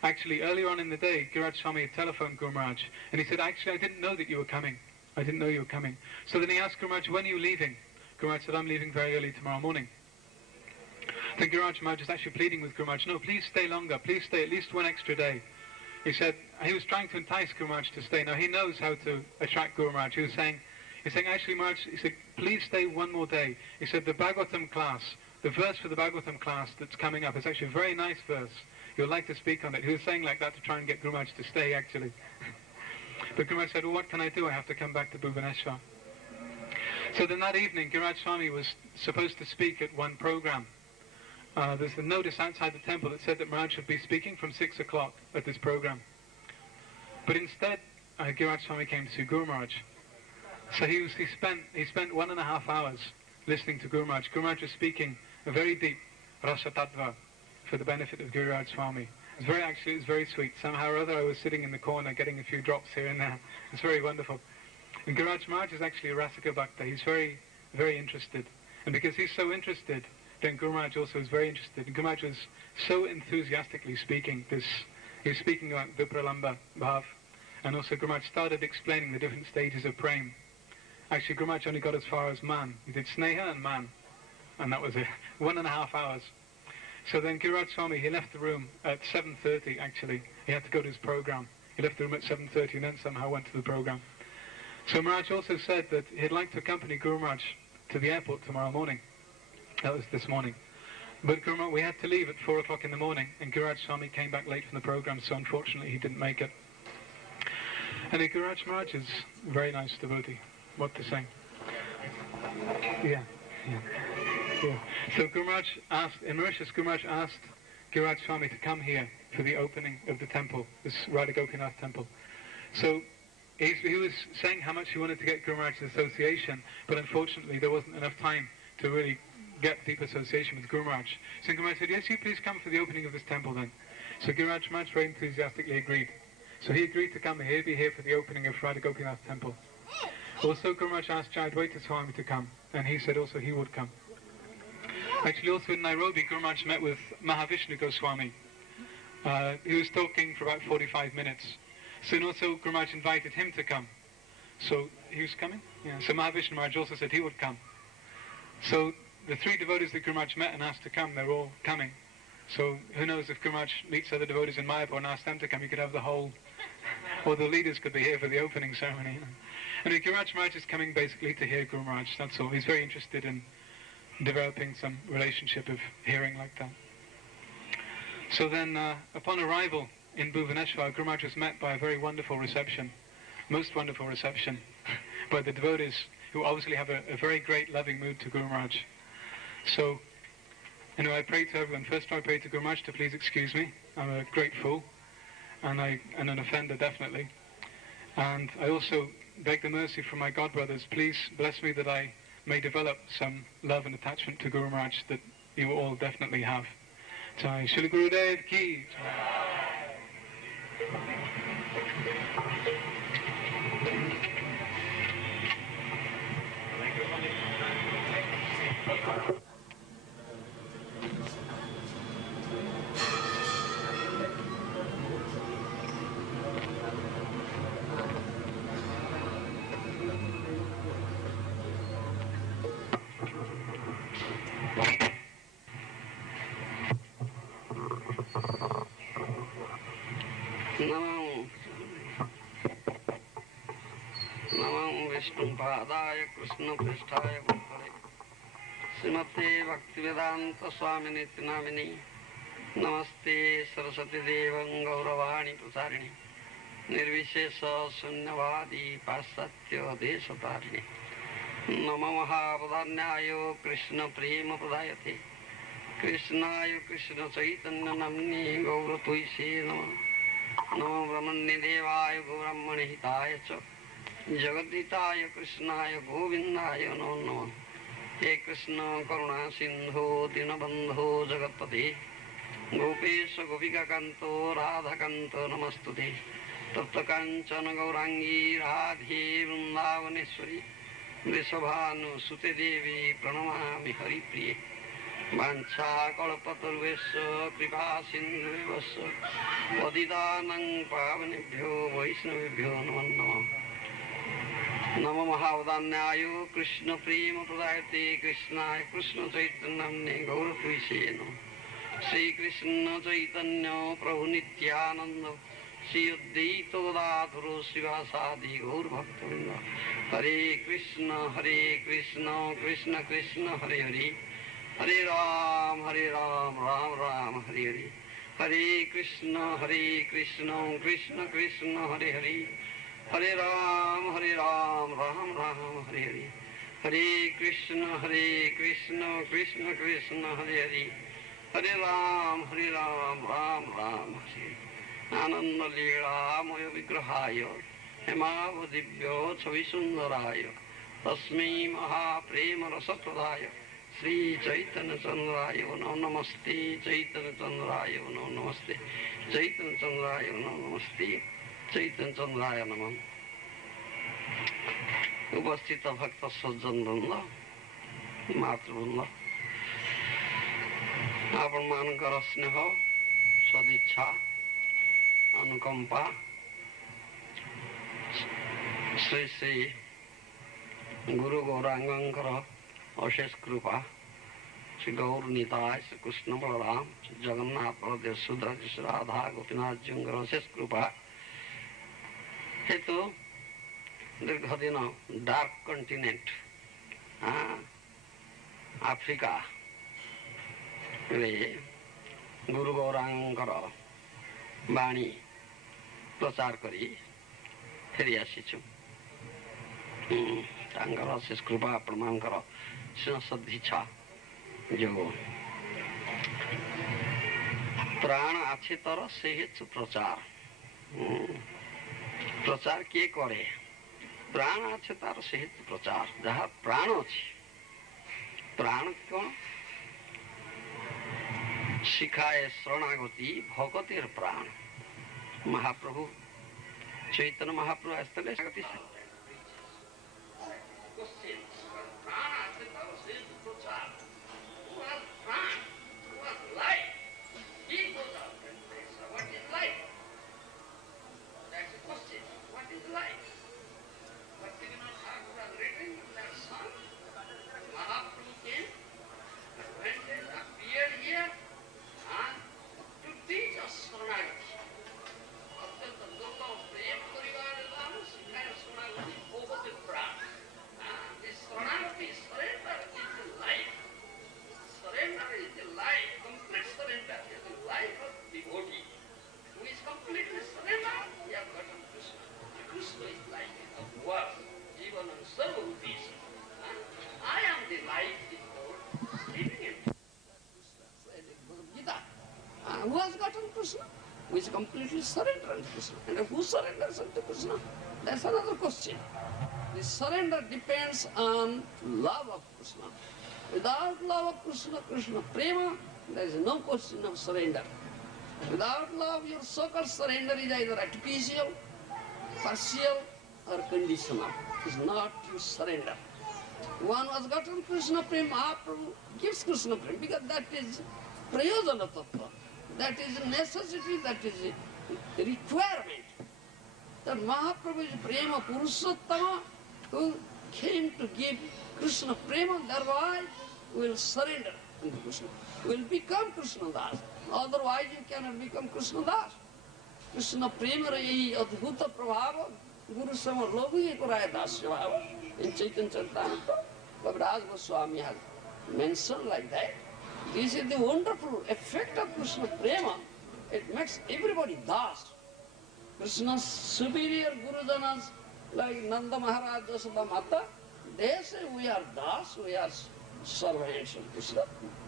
Actually, earlier on in the day, Guru Raj Swami had telephoned Guru Maharaj, and he said, actually, I didn't know that you were coming. I didn't know you were coming. So then he asked Guru Maharaj, when are you leaving? Guru Maharaj said, I'm leaving very early tomorrow morning. Then Guru Maharaj was actually pleading with Guru Maharaj, no, please stay longer, please stay at least one extra day. He said, he was trying to entice Guru Maharaj to stay. Now, he knows how to attract Guru Maharaj. He's saying, actually, Maharaj, he said, please stay one more day. He said, the Bhagavatam class, the verse for the Bhagavatam class that's coming up, is actually a very nice verse. He would like to speak on it. He was saying like that to try and get Guru Maharaj to stay, actually. But Guru Maharaj said, well, what can I do? I have to come back to Bhubaneswar. So then that evening, Guru Raj Swami was supposed to speak at one program. There's a notice outside the temple that said that Maharaj should be speaking from 6 o'clock at this program. But instead, Guru Raj Swami came to see Guru Maharaj. So he spent 1.5 hours listening to Guru Maharaj. Guru Maharaj was speaking a very deep Rasa Tattva for the benefit of Guru Raj Swami. It was very sweet. Somehow or other I was sitting in the corner getting a few drops here and there. It's very wonderful. And Guru Raj Maharaj is actually a Rasika Bhakta. He's very, very interested. And because he's so interested, then Guru Maharaj also is very interested. And Guru Maharaj was so enthusiastically speaking this. He was speaking about Vipralamba Bhav. And also Guru Maharaj started explaining the different stages of prema. Actually, Guru Maharaj only got as far as man. He did Sneha and man. And that was it. 1.5 hours. So then Guru Raj Swami, he left the room at 7:30 actually. He had to go to his program. He left the room at 7:30 and then somehow went to the program. So Maharaj also said that he'd like to accompany Guru Maharaj to the airport tomorrow morning. That was this morning. But Guru Maharaj, we had to leave at 4 o'clock in the morning, and Guru Raj Swami came back late from the program, so unfortunately he didn't make it. And Guru Raj Maharaj is a very nice devotee. What to say? Yeah. So Guru Maharaj asked, in Mauritius, Guru Maharaj asked Guru Raj Swami to come here for the opening of the temple, this Radha Gopinath temple. So he was saying how much he wanted to get Guru Maharaj's association, but unfortunately there wasn't enough time to really get deep association with Guru Maharaj. So Guru Maharaj said, yes, you please come for the opening of this temple then. So Guru Raj Maharaj very enthusiastically agreed. So he agreed to come here. He'd be here for the opening of Radha Gopinath temple. Also Guru Maharaj asked Jayadvaita Swami to come, and he said also he would come. Actually also in Nairobi, Guru Maharaj met with Mahavishnu Goswami. He was talking for about 45 minutes. Soon also Guru Maharaj invited him to come. So he was coming? Yeah. So Mahavishnu Maharaj also said he would come. So the three devotees that Guru Maharaj met and asked to come, they're all coming. So who knows, if Guru Maharaj meets other devotees in Mayapur and asks them to come, you could have the whole, or the leaders could be here for the opening ceremony. You know. And Guru Maharaj is coming basically to hear Guru Maharaj, that's all. He's very interested in developing some relationship of hearing like that. So then, upon arrival in Bhuvaneshwar, Guru Maharaj was met by a very wonderful reception, most wonderful reception, by the devotees, who obviously have a very great loving mood to Guru Maharaj. So, I prayed to everyone. First I prayed to Guru Maharaj to please excuse me. I'm a great fool, and an offender definitely. And I also beg the mercy from my God brothers, please bless me that I may develop some love and attachment to Guru Maharaj that you all definitely have. Jai Shri Gurudev Ki नमो विष्णुपादाय कृष्णपृष्ठाय भूतले श्रीमते भक्तिवेदांत स्वामिने नामिने नमस्ते सरस्वती देवं गौरवाणी प्रचारिणे निर्विशेष शून्यवादी पाश्चात्य देशतारिणे नमो महावदान्याय कृष्ण प्रेम प्रदायते कृष्णाय कृष्ण चैतन्य नाम्ने गौरतुष्ये नमः नमो ब्रह्मण्य देवाय गौब्रह्मण हिताय च जगद्दिताय कृष्णाय गोविंदाय नमो नमः हे कृष्ण करुणा सिंधु दीनबंधो जगत्पते गोपेश गोपिकाकांतो राधाकांतो नमस्तुते तप्तकांचन गौरांगी राधे वृंदावनेश्वरी वृषभानुसुते देवी प्रणमामि हरिप्रिये वाञ्छाकल्पतरुभ्यश्च कृपा सिन्धुभ्यश्च पतितानां पावनेभ्यो वैष्णवेभ्यो नमो नमः नमो महावदान्याय कृष्ण प्रेम प्रदायते कृष्णाय कृष्ण चैतन्य नाम्ने गौरतुष्ये नमः श्री कृष्ण चैतन्य प्रभु नित्यानंद श्री अद्वैत गदाधर श्रीवासादि गौर भक्तवृंद हरे कृष्ण कृष्ण कृष्ण हरे हरे हरे राम राम राम हरे हरे हरे कृष्ण कृष्ण कृष्ण हरे हरे हरे राम राम राम हरे हरे हरे कृष्ण कृष्ण कृष्ण हरे हरे हरे राम राम राम हरे आनंद लीलामय विग्रहाय हेमावदिव्य छवि सुंदराय तस्मै महाप्रेम रसप्रदाय श्री चैतन्य चंद्राय नमो नमस्ते चैतन्य चंद्राय नमो नमस्ते चैतन्य चंद्राय नमो नमस्ते चैतन्य चंद्राय नमः। उपस्थित भक्त सज्जन वृंद मातृवृंद आपण मानकर स्नेह सदिच्छा अनुकंपा श्री श्री गुरु गौरांगंकर अशेष कृपा श्री गौर निताय श्री कृष्ण बलराम श्री जगन्नाथ बलदेव सुभद्रा श्री राधा गोपीनाथ जी अशेष कृपा हेतु दीर्घ दिन डार्क कंटिनेंट आफ्रिका रे गुरु गौरांगर बाणी प्रचार करी फेरी आसीचु अशेष कृपा आपणमानकर सदिच्छा जो प्राण आछे तर से प्रचार प्रचार किए करे प्राण अच्छे तार सहित प्रचार जहाँ प्राण अच्छे प्राण कौन शिखाए शरणागति भगतिर प्राण महाप्रभु चैतन्य महाप्रभु आसते Krishna, who is completely surrendered to Krishna. And who surrenders unto Krishna? That's another question. The surrender depends on love of Krishna. Without love of Krishna, Krishna prema, there is no question of surrender. Without love, your so-called surrender is either artificial, partial, or conditional. It is not true surrender. One who has gotten Krishna prema, Mahaprabhu gives Krishna prema, because that is prayojana tattva. That is a necessity, that is a requirement. That Mahaprabhu is prema purushottama, who came to give Krishna prema, thereby will surrender to Krishna, will become Krishna Das. Otherwise you cannot become Krishna Das. Krishna prema yahi adbhuta prabhava, Guru sama lobi ekuraya dasya bhava. In Chaitanya Charitamrita, Kaviraj Goswami has mentioned like that. This is the wonderful effect of Krishna prema. It makes everybody Das. Krishna's superior Gurujanas like Nanda Maharaj, Yashoda Mata, they say we are Das, we are servants of Krishna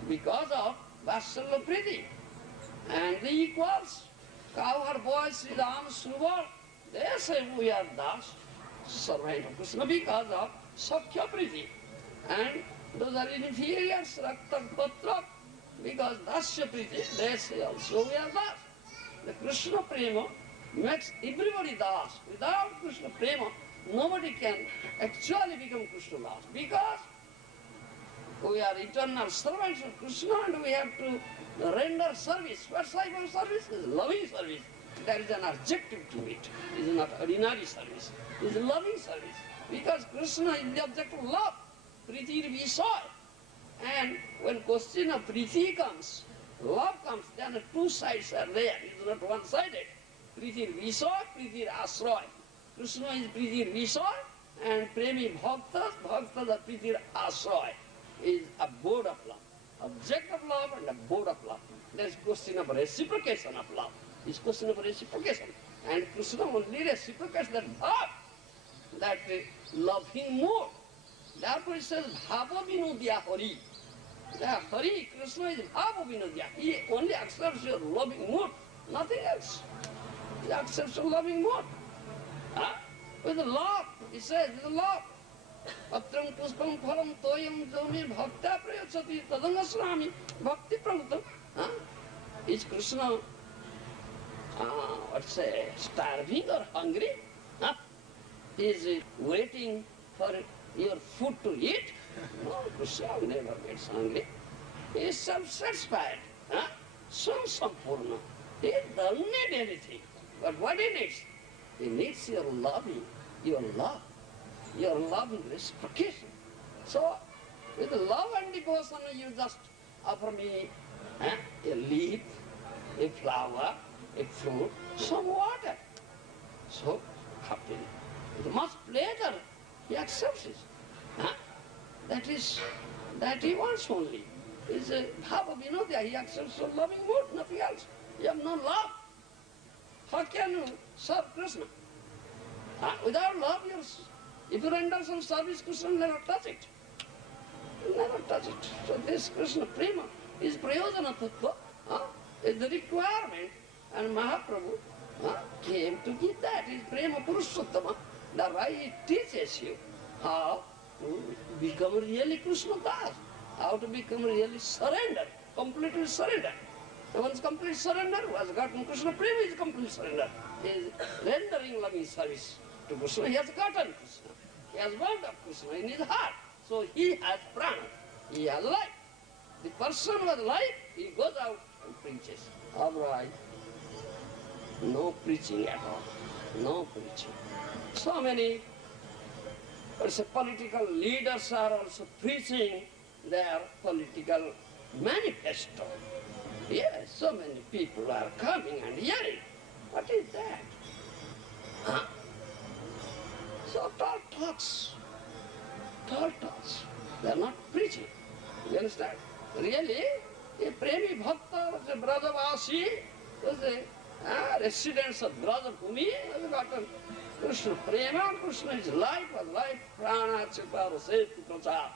because of Vatsalya Priti. And the equals, cowherd boys, Sri Ram, Subal, they say we are Das, servant of Krishna because of Sakhya Priti. And those are inferiors, Raktak Patrak, because Dasya Priti, they say also we are Das. The Krishna Prema makes everybody Das. Without Krishna Prema, nobody can actually become Krishna Das, because we are eternal servants of Krishna and we have to render service. What type of service? Is loving service. There is an adjective to it. It is not ordinary service. It is loving service. Because Krishna is the object of love. Priti we saw. And when question of Priti comes, love comes, then the two sides are there. It is not one-sided. Priti Visay, Priti Asroy. Krishna is Priti Visay and Premi Bhaktas, Bhaktas are Priti Asroy. Is abode of love. Object of love and abode of love. There is question of reciprocation of love. It's question of reciprocation. And Krishna only reciprocates that bhav, that loving mood. Therefore it says Bhava Vinodya Hari. The Hari, Krishna is Bhava Vinodya. He only accepts your loving mood, nothing else. He accepts your loving mood. With love, he says, with love. Patram puspam phalam toyam jami bhakta prayachati tadangasrami bhakti pravutam. Is Krishna, starving or hungry? He is waiting for your food to eat? No, Krishna never gets hungry. He is self-satisfied. Sampurna. He doesn't need anything. But what he needs? He needs your loving, your loving reciprocation. So, with love and devotion, you just offer me a leaf, a flower, a fruit, some water. So, happy. With much pleasure, he accepts it. That he wants only. Is a bhava vinodya. He accepts your loving mood, nothing else. You have no love. How can you serve Krishna? Without love, if you render some service, Krishna will never touch it. He will never touch it. So this Krishna prema is prayojana tattva, is the requirement, and Mahaprabhu came to give that. Is prema purushottama. Thereby he teaches you how to become really Krishna Das, how to become really surrender, completely surrender. Once complete surrender, who has gotten Krishna prema is complete surrender. He is rendering loving service to Krishna. He has gotten Krishna. He has worked of Krishna in his heart. So he has prana. He has life. The person who has life, he goes out and preaches. Otherwise, no preaching at all. No preaching. So many political leaders are also preaching their political manifesto. Yes, so many people are coming and hearing. What is that? So tall talks. They are not preaching. You understand? Really, a Premi Bhakta was a Brajavasi, was a resident of Brajabhumi, has gotten Krishna Prema. Krishna is life, prana, chitta, rasetu, prachar.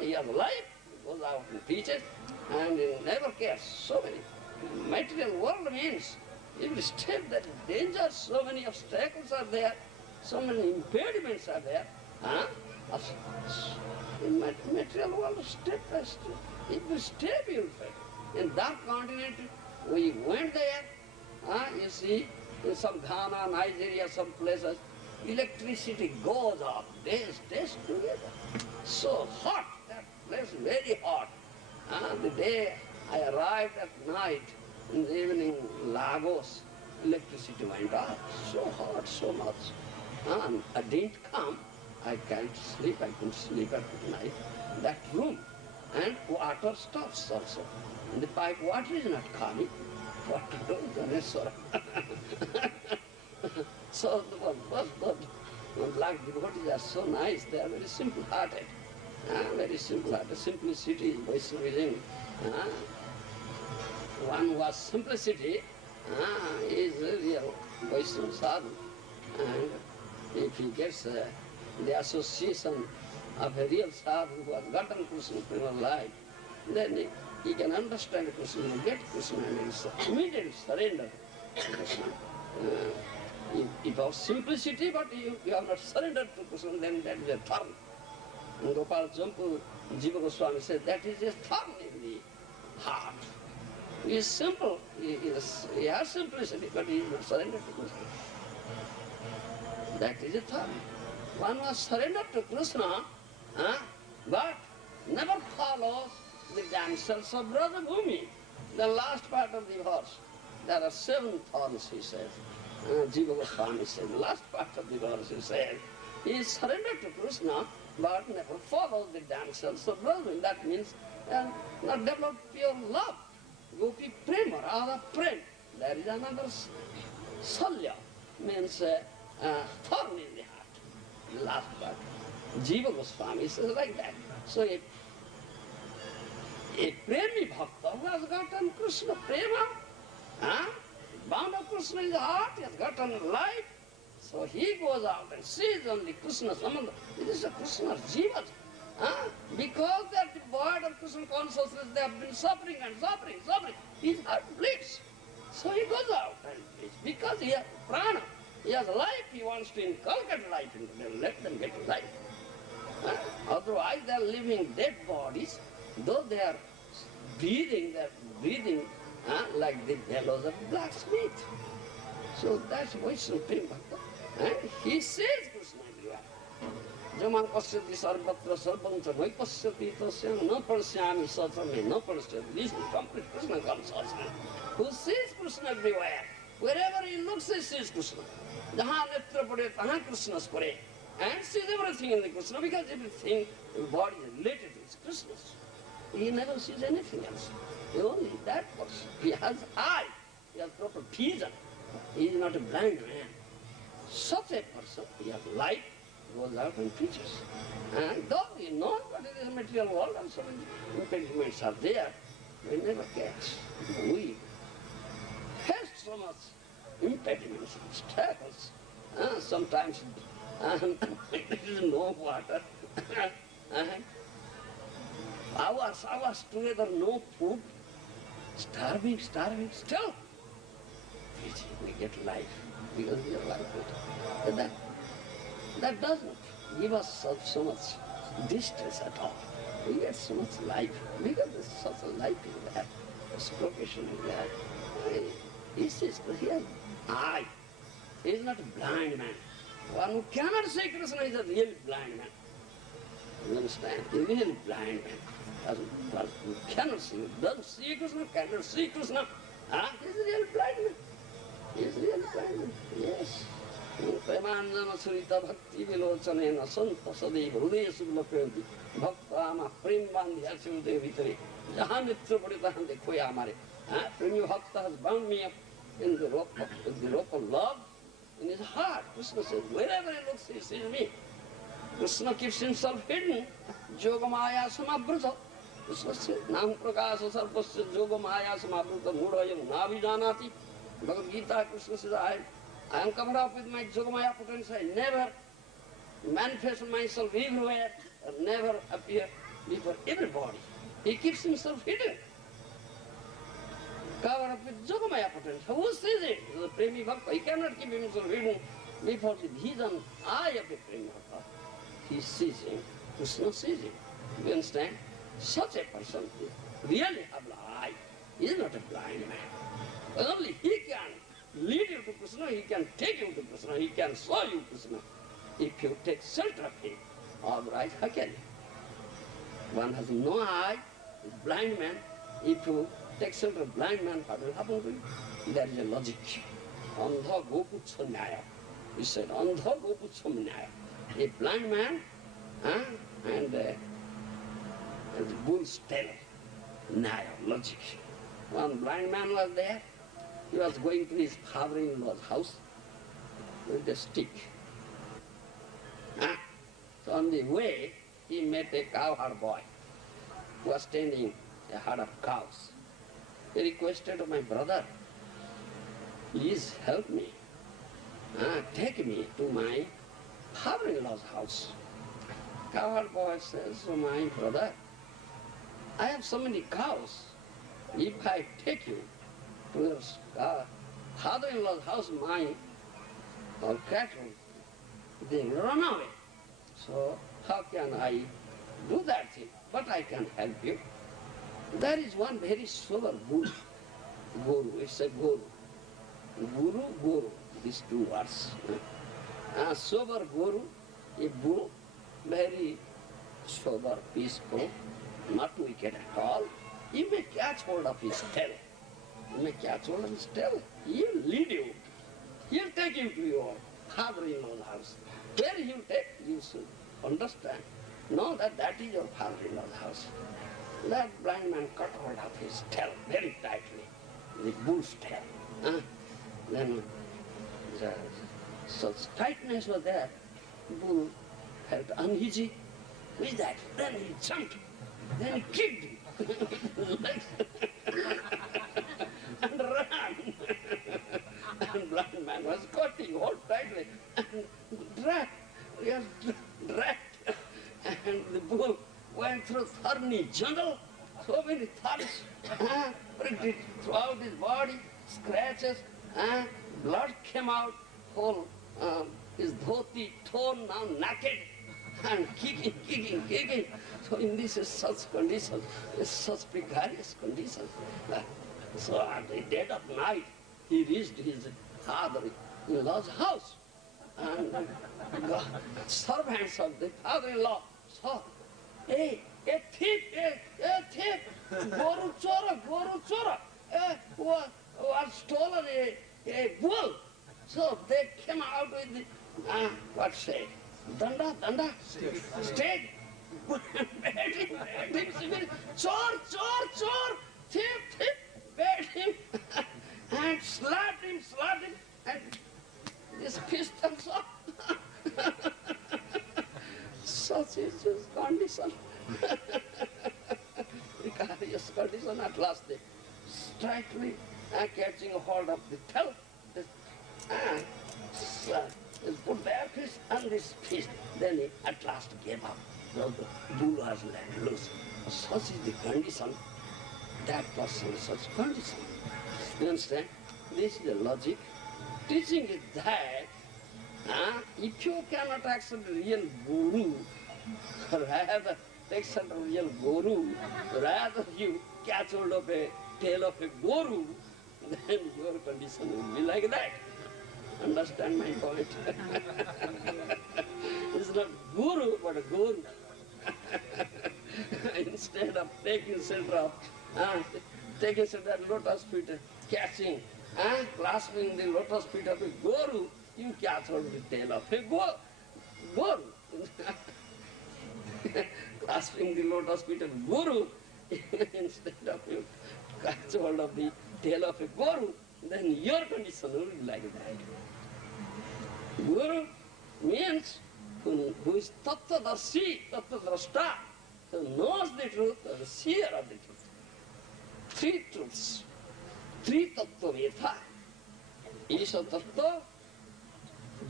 He has life, he goes out and preaches, and he never cares. So many. material world means every step that is danger, so many obstacles are there, so many impediments are there. In material world, step by step, every step you will find. In that continent, we went there, you see, in some Ghana, Nigeria, some places, electricity goes up, days together. So hot, that place very hot. The day I arrived at night, in the evening, Lagos, electricity went off. So hot, so much. I didn't come. I can't sleep. I couldn't sleep at night. That room. And water stops also. And the pipe water is not coming. What to do? Ganeswara. So the one was good. The black devotees are so nice. They are very simple-hearted. Very simple-hearted. Simplicity is Vaishnavism. One who has simplicity is a real Vaishnava sadhu. And if he gets the association of a real sadhu who has gotten Krishna in life, then he can understand Krishna, get Krishna, and immediately surrender to Krishna. If of simplicity, but you have not surrendered to Krishna, then that is a thorn. And Gopal Champu, Jiva Goswami said, that is a thorn in the heart. He is simple, he has simplicity, but he is not surrendered to Krishna. That is a thorn. One was surrendered to Krishna, but never follows the damsels of Brajabhumi. The last part of the verse, there are 7 thorns, he says. Jiva Goswami said, the last part of the verse, he said, he is surrendered to Krishna, but never follows the damsels of Brajabhumi. That means not develop pure love. Gopi prema, Radha prem. There is another salya, means thorn in the heart. The last part. Jiva Goswami says like that. So a premi bhakta who has gotten Krishna prema, bound of Krishna in the heart, he has gotten life. So he goes out and sees only Krishna Sambandha. It is a Krishna's jiva. Because they are devoid of Krishna consciousness, they have been suffering and suffering. His heart bleeds. So he goes out and bleeds. Because he has prana, he has life, he wants to inculcate life into them, let them get life. Otherwise they are living dead bodies, though they are breathing like the bellows of blacksmith. So that's Vaishnava Prema Bhakta. And he says Krishna everywhere. Jaman pasyati sarvatra sarvam cha vai pasyati tasyam na pasyami satsame na pasyati. This is complete Krishna consciousness. Who sees Krishna everywhere. Wherever he looks, he sees Krishna. Jahan netra pade, tahan Krishna spare. And sees everything in the Krishna, because everything in the body is related to his Krishna's. He never sees anything else. Only that person. He has eye, he has proper vision. He is not a blind man. Such a person, he has light, goes out and preaches. And though he knows what is the material world and so many impediments are there, we never catch. We have so much impediments, obstacles. Sometimes there is no water. Hours together, no food. Starving, still. We get life, because we are life. That doesn't give us so much distress at all. We get so much life, because there's such a life in that, this location in that. He says, he has eye. He is not a blind man. One who cannot see Krishna is a really blind man. You understand? A really blind man. Who cannot see, doesn't see Krishna, cannot see Krishna. He's a real blind man. He's really blind man. Yes. Premanjana surita bhakti vilochanena santa sadeva hrudeya sublapayanti bhaktama prembandhi asivde vitare jahan nitra pade tahan dekhoya amare. Premi bhakta has bound me up in the rope of love in his heart. Krishna says, wherever he looks, he sees me. Krishna keeps himself hidden. Yogamaya samabhrata. Krishna says, Nam prakasa sarvasya yogamaya samabhrata mudayam navijanati. Bhagavad Gita, Krishna says, I am covered up with my yogamaya potential. I never manifest myself everywhere, or never appear before everybody. He keeps himself hidden. Covered with Yogamaya potential. Who sees it? The Premi Bhakta. He cannot keep himself hidden before the vision eye of the Premi Bhakta. He sees him. Krishna sees him. You understand? Such a person is really a blind. He is not a blind man. Only he can lead you to Krishna, he can take you to Krishna, he can show you Krishna. If you take shelter of him, otherwise how can you? One has no eye, is blind man. If you take shelter of blind man, what will happen to you? There is a logic. Andha goputsha nyaya. We said, andha goputsha nyaya. A blind man and the bull's tail. Nyaya, logic. One blind man was there. He was going to his father-in-law's house with a stick. So on the way, he met a cowherd boy who was tending a herd of cows. He requested of my brother, please help me. Take me to my father-in-law's house. Cowherd boy says, oh my brother, I have so many cows. If I take you to your father-in-law's house, my cattle, they run away. So how can I do that thing? But I can help you. There is one very sober guru. Guru, it's a guru. Guru, guru, these two words. Sober guru, a guru, very sober, peaceful, not wicked at all. You may catch hold of his tail. You may catch hold of his tail. He'll lead you. He'll take you to your father-in-law's house. Where he'll take, you should understand. Know that that is your father-in-law's house. That blind man cut hold of his tail very tightly, the bull's tail. Then such tightness was there, bull felt uneasy with that. Then he jumped. Then he kicked him. And ran. And blind man was cutting hold tightly and dragged. He was dragged. And the bull went through thorny jungle, so many thorns, throughout his body, scratches, blood came out, whole his dhoti torn now naked, and kicking. So in this such condition, such precarious condition. So at the dead of night, he reached his father-in-law's house. And the servants of the father-in-law saw, hey, a thief, Goru Chora, was stolen a bull. So they came out with the, what say, danda, stake, beat him, chor, thief, beat him, and slapped him, and this pistols up. Such is his condition. Precarious condition. At last they strikingly catching hold of the tail. Put their fist on this fist. Then he at last gave up. So the bull was let loose. Such is the condition. That person is such condition. You understand? This is the logic. Teaching is that if you cannot accept real guru, rather accept real guru, rather you catch hold of a tail of a guru, then your condition will be like that. Understand my point? It's not guru, but a guru. Instead of taking shelter of, taking shelter of lotus feet, catching, clasping the lotus feet of a guru, you catch hold the tail of a guru. Clasping the lotus feet of a guru, instead of you catch hold of the tail of a guru, then your condition will be like that. Guru means who is tattvadarshi, tattvadrashta, who knows the truth, the seer of the truth. Three truths, three tattva vetha, Isha tattva,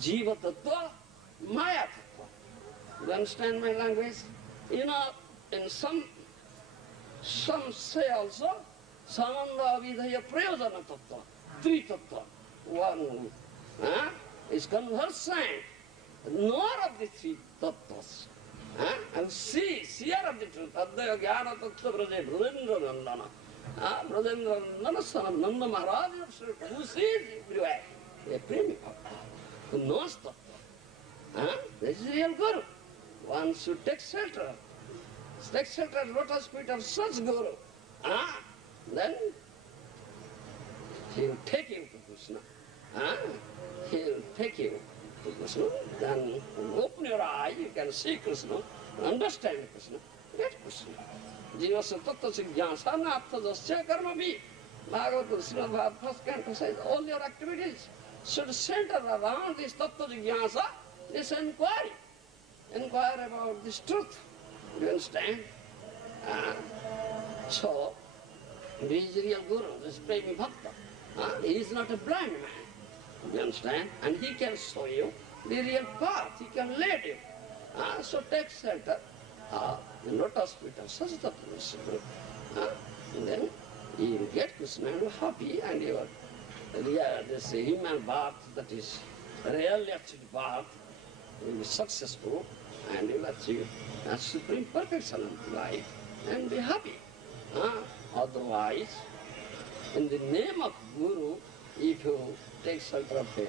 Jiva tattva, Maya tattva. You understand my language? You know, in some say also, Samanda Abhidhaya Prayojana Tattva, three Tattva. One is conversant, nor of the three Tattvas. And seer of the truth, Advaya Jnana Tattva Braja Brajendra Nandana. Brajendra Nandana, son of Nanda Maharaj, who sees everywhere, a premi Bhakta, who knows Tattva. This is real Guru. One should take shelter. Take shelter at lotus feet of such Guru. Then he will take you to Krishna. He will take you to Krishna. Then open your eye, you can see Krishna, understand Krishna, get Krishna. Jivasya tattva siddhyasa natha jasya karma bhi. Bhagavad Srimad Bhagavad first canto says all your activities should center around this tattva jignasa, this inquiry. Inquire about this truth. Do you understand? So, he is real Guru, this Premi Bhakta. He is not a blind man. Do you understand? And he can show you the real path. He can lead you. So take shelter. The lotus feet of such Tattva. Then you will get Krishna and happy, and your this human birth, that is really achieved birth, will be successful, and you will achieve a supreme perfection of life and be happy. Otherwise, in the name of Guru, if you take shelter of a,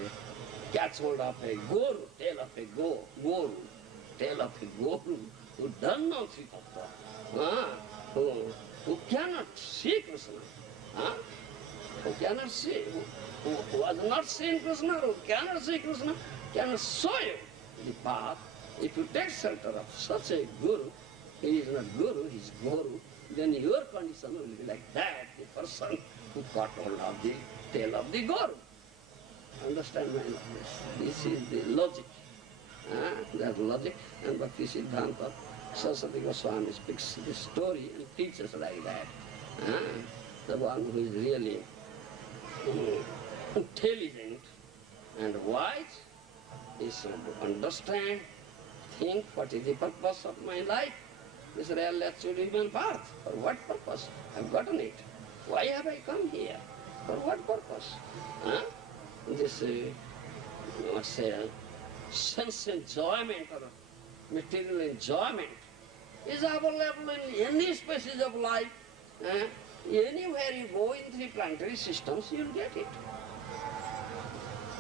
catch hold of a Guru, tail of a Guru, tail of a Guru, who does not see Tattva, who cannot see Krishna, who cannot see, who has not seen Krishna, who cannot see Krishna, cannot show you the path. If you take shelter of such a Guru, he is not Guru, he is Guru, then your condition will be like that, the person who caught hold of the tail of the Guru. Understand my language? This is the logic. That logic, and Bhakti Siddhanta Saraswati Goswami speaks this story and teaches like that. The one who is really intelligent and wise is to understand, think what is the purpose of my life, this real actual human path. For what purpose? I have gotten it. Why have I come here? For what purpose? This, let's say, sense enjoyment or material enjoyment is available in any species of life. Anywhere you go in three planetary systems, you will get it.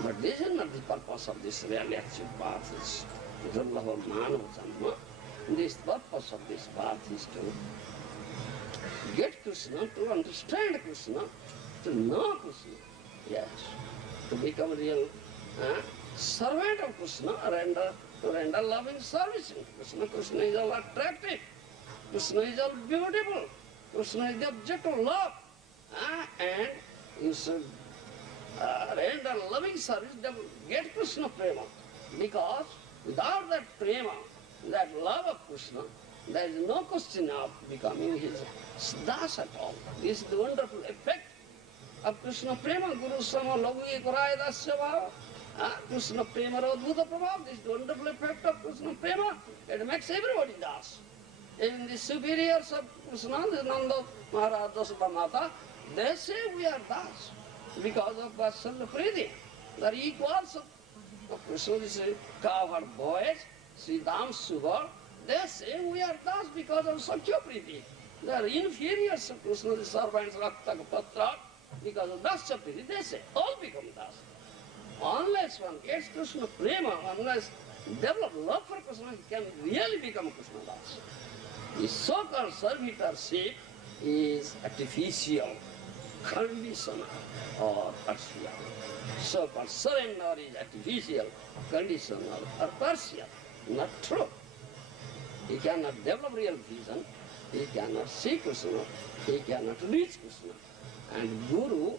But this is not the purpose of this real actual path. It's Durlabha Manava Janma. This purpose of this path is to get Krishna, to understand Krishna, to know Krishna. Yes, to become a real servant of Krishna, to render loving service to Krishna. Krishna is all attractive. Krishna is all beautiful. Krishna is the object of love. And you should render loving service, get Krishna prema. Because without that prema, that love of Krishna, there is no question of becoming his das at all. This is the wonderful effect of Krishna prema. Guru sama lagu ekaraya dasya bhava. Krishna prema radhuta prabhav. This is the wonderful effect of Krishna prema. It makes everybody das. Even the superiors of Krishna, the Nanda Maharaj, Dasudha Mata, they say we are das because of Vatsalya Priti. They are equals of Krishna. This is cowherd boys, Sridham Subha. They say we are das because of Sakya Priti. They are inferiors of Krishna, the servants Rakta Patra, because of Dasya Priti. They say all become das. Unless one gets Krishna prema, unless develop love for Krishna, he can really become Krishna das. The so-called servitorship is artificial, conditional, or partial. So-called surrender is artificial, conditional, or partial, not true. He cannot develop real vision, he cannot see Krishna, he cannot reach Krishna. And Guru,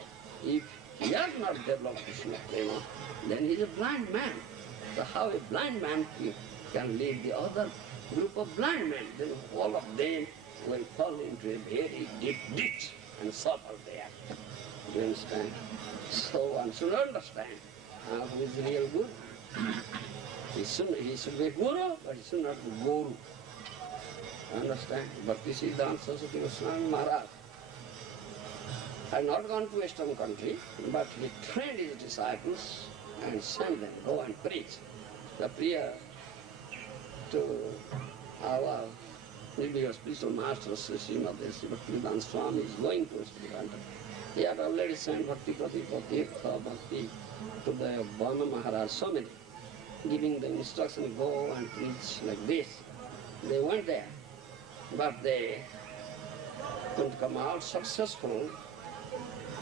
if he has not developed Krishna prema, then he is a blind man. So how a blind man can lead the other group of blind men? Then all of them will fall into a very deep ditch and suffer there. Do you understand? So one should understand who is real Guru. He should be a Guru, but he should not be Guru. Understand? Bhakti Siddhanta Saraswati Goswami Maharaj had not gone to Western country, but he trained his disciples and sent them, go and preach. The prayer to our previous spiritual master, Srimad Bhaktivedanta Swami, is going to Western country. He had already sent Bhakti Pratipha Tirtha Bhakti to the Bhana Maharaj so many, giving them instruction, go and preach like this. They went there, but they couldn't come out successful,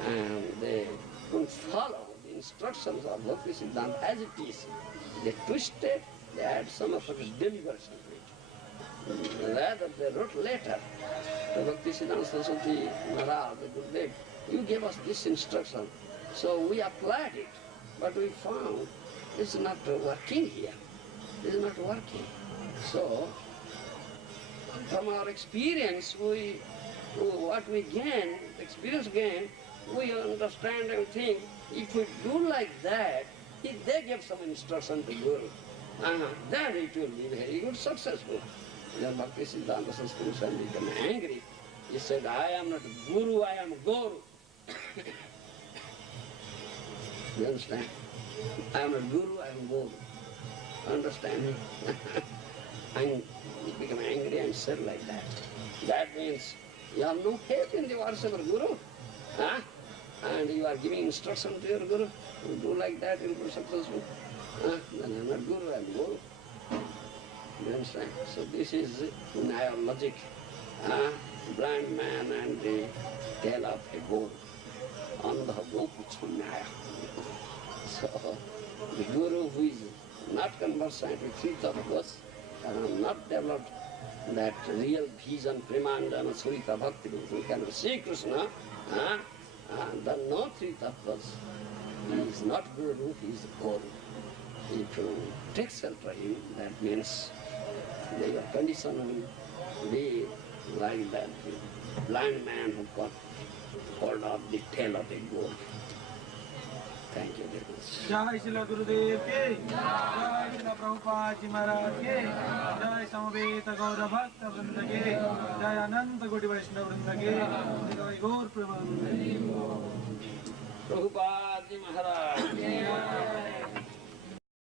and they couldn't follow the instructions of Bhakti Siddhanta as it is. They twisted, they had some of it deliberation to it. Rather, they wrote letter to Bhakti Siddhanta Saraswati Maharaj, the Gurudev, you gave us this instruction, so we applied it, but we found it's not working here. It's not working. So, from our experience, what we gain, experience gain, we understand and think, if we do like that, if they give some instruction to Guru, then it will be very good, successful. Then Bhakti Siddhanta Saraswati became angry. He said, I am not Guru, I am Guru. You understand? I am not Guru, I am Guru. Understand? And he became angry and said like that. That means you have no faith in the words of your Guru. Huh? And you are giving instruction to your Guru. You do like that, you will be successful. Then I am not Guru, I am Guru. You understand? So this is Nyaya logic. Blind man and the tail of a goat. Andha gopucha Nyaya. So the Guru who is not conversant with three tattvas and not developed that real vision, Premandana, Surita Bhakti, who cannot see Krishna, then no three tattvas. He is not Guru, he is Guru. If you take shelter him, that means your condition will be like that blind man who got hold of the tail of a goat. Thank you very much. Jai Srila Gurudev ke, Jai Srila Prabhupada Ji Maharaj ke, Jai Samaveta Gaura Bhakta Vrinda ke, Jai Ananta Koti Vaishnava Vrinda ke, Jai Gaur Premanande. Prabhupada Ji Maharaj.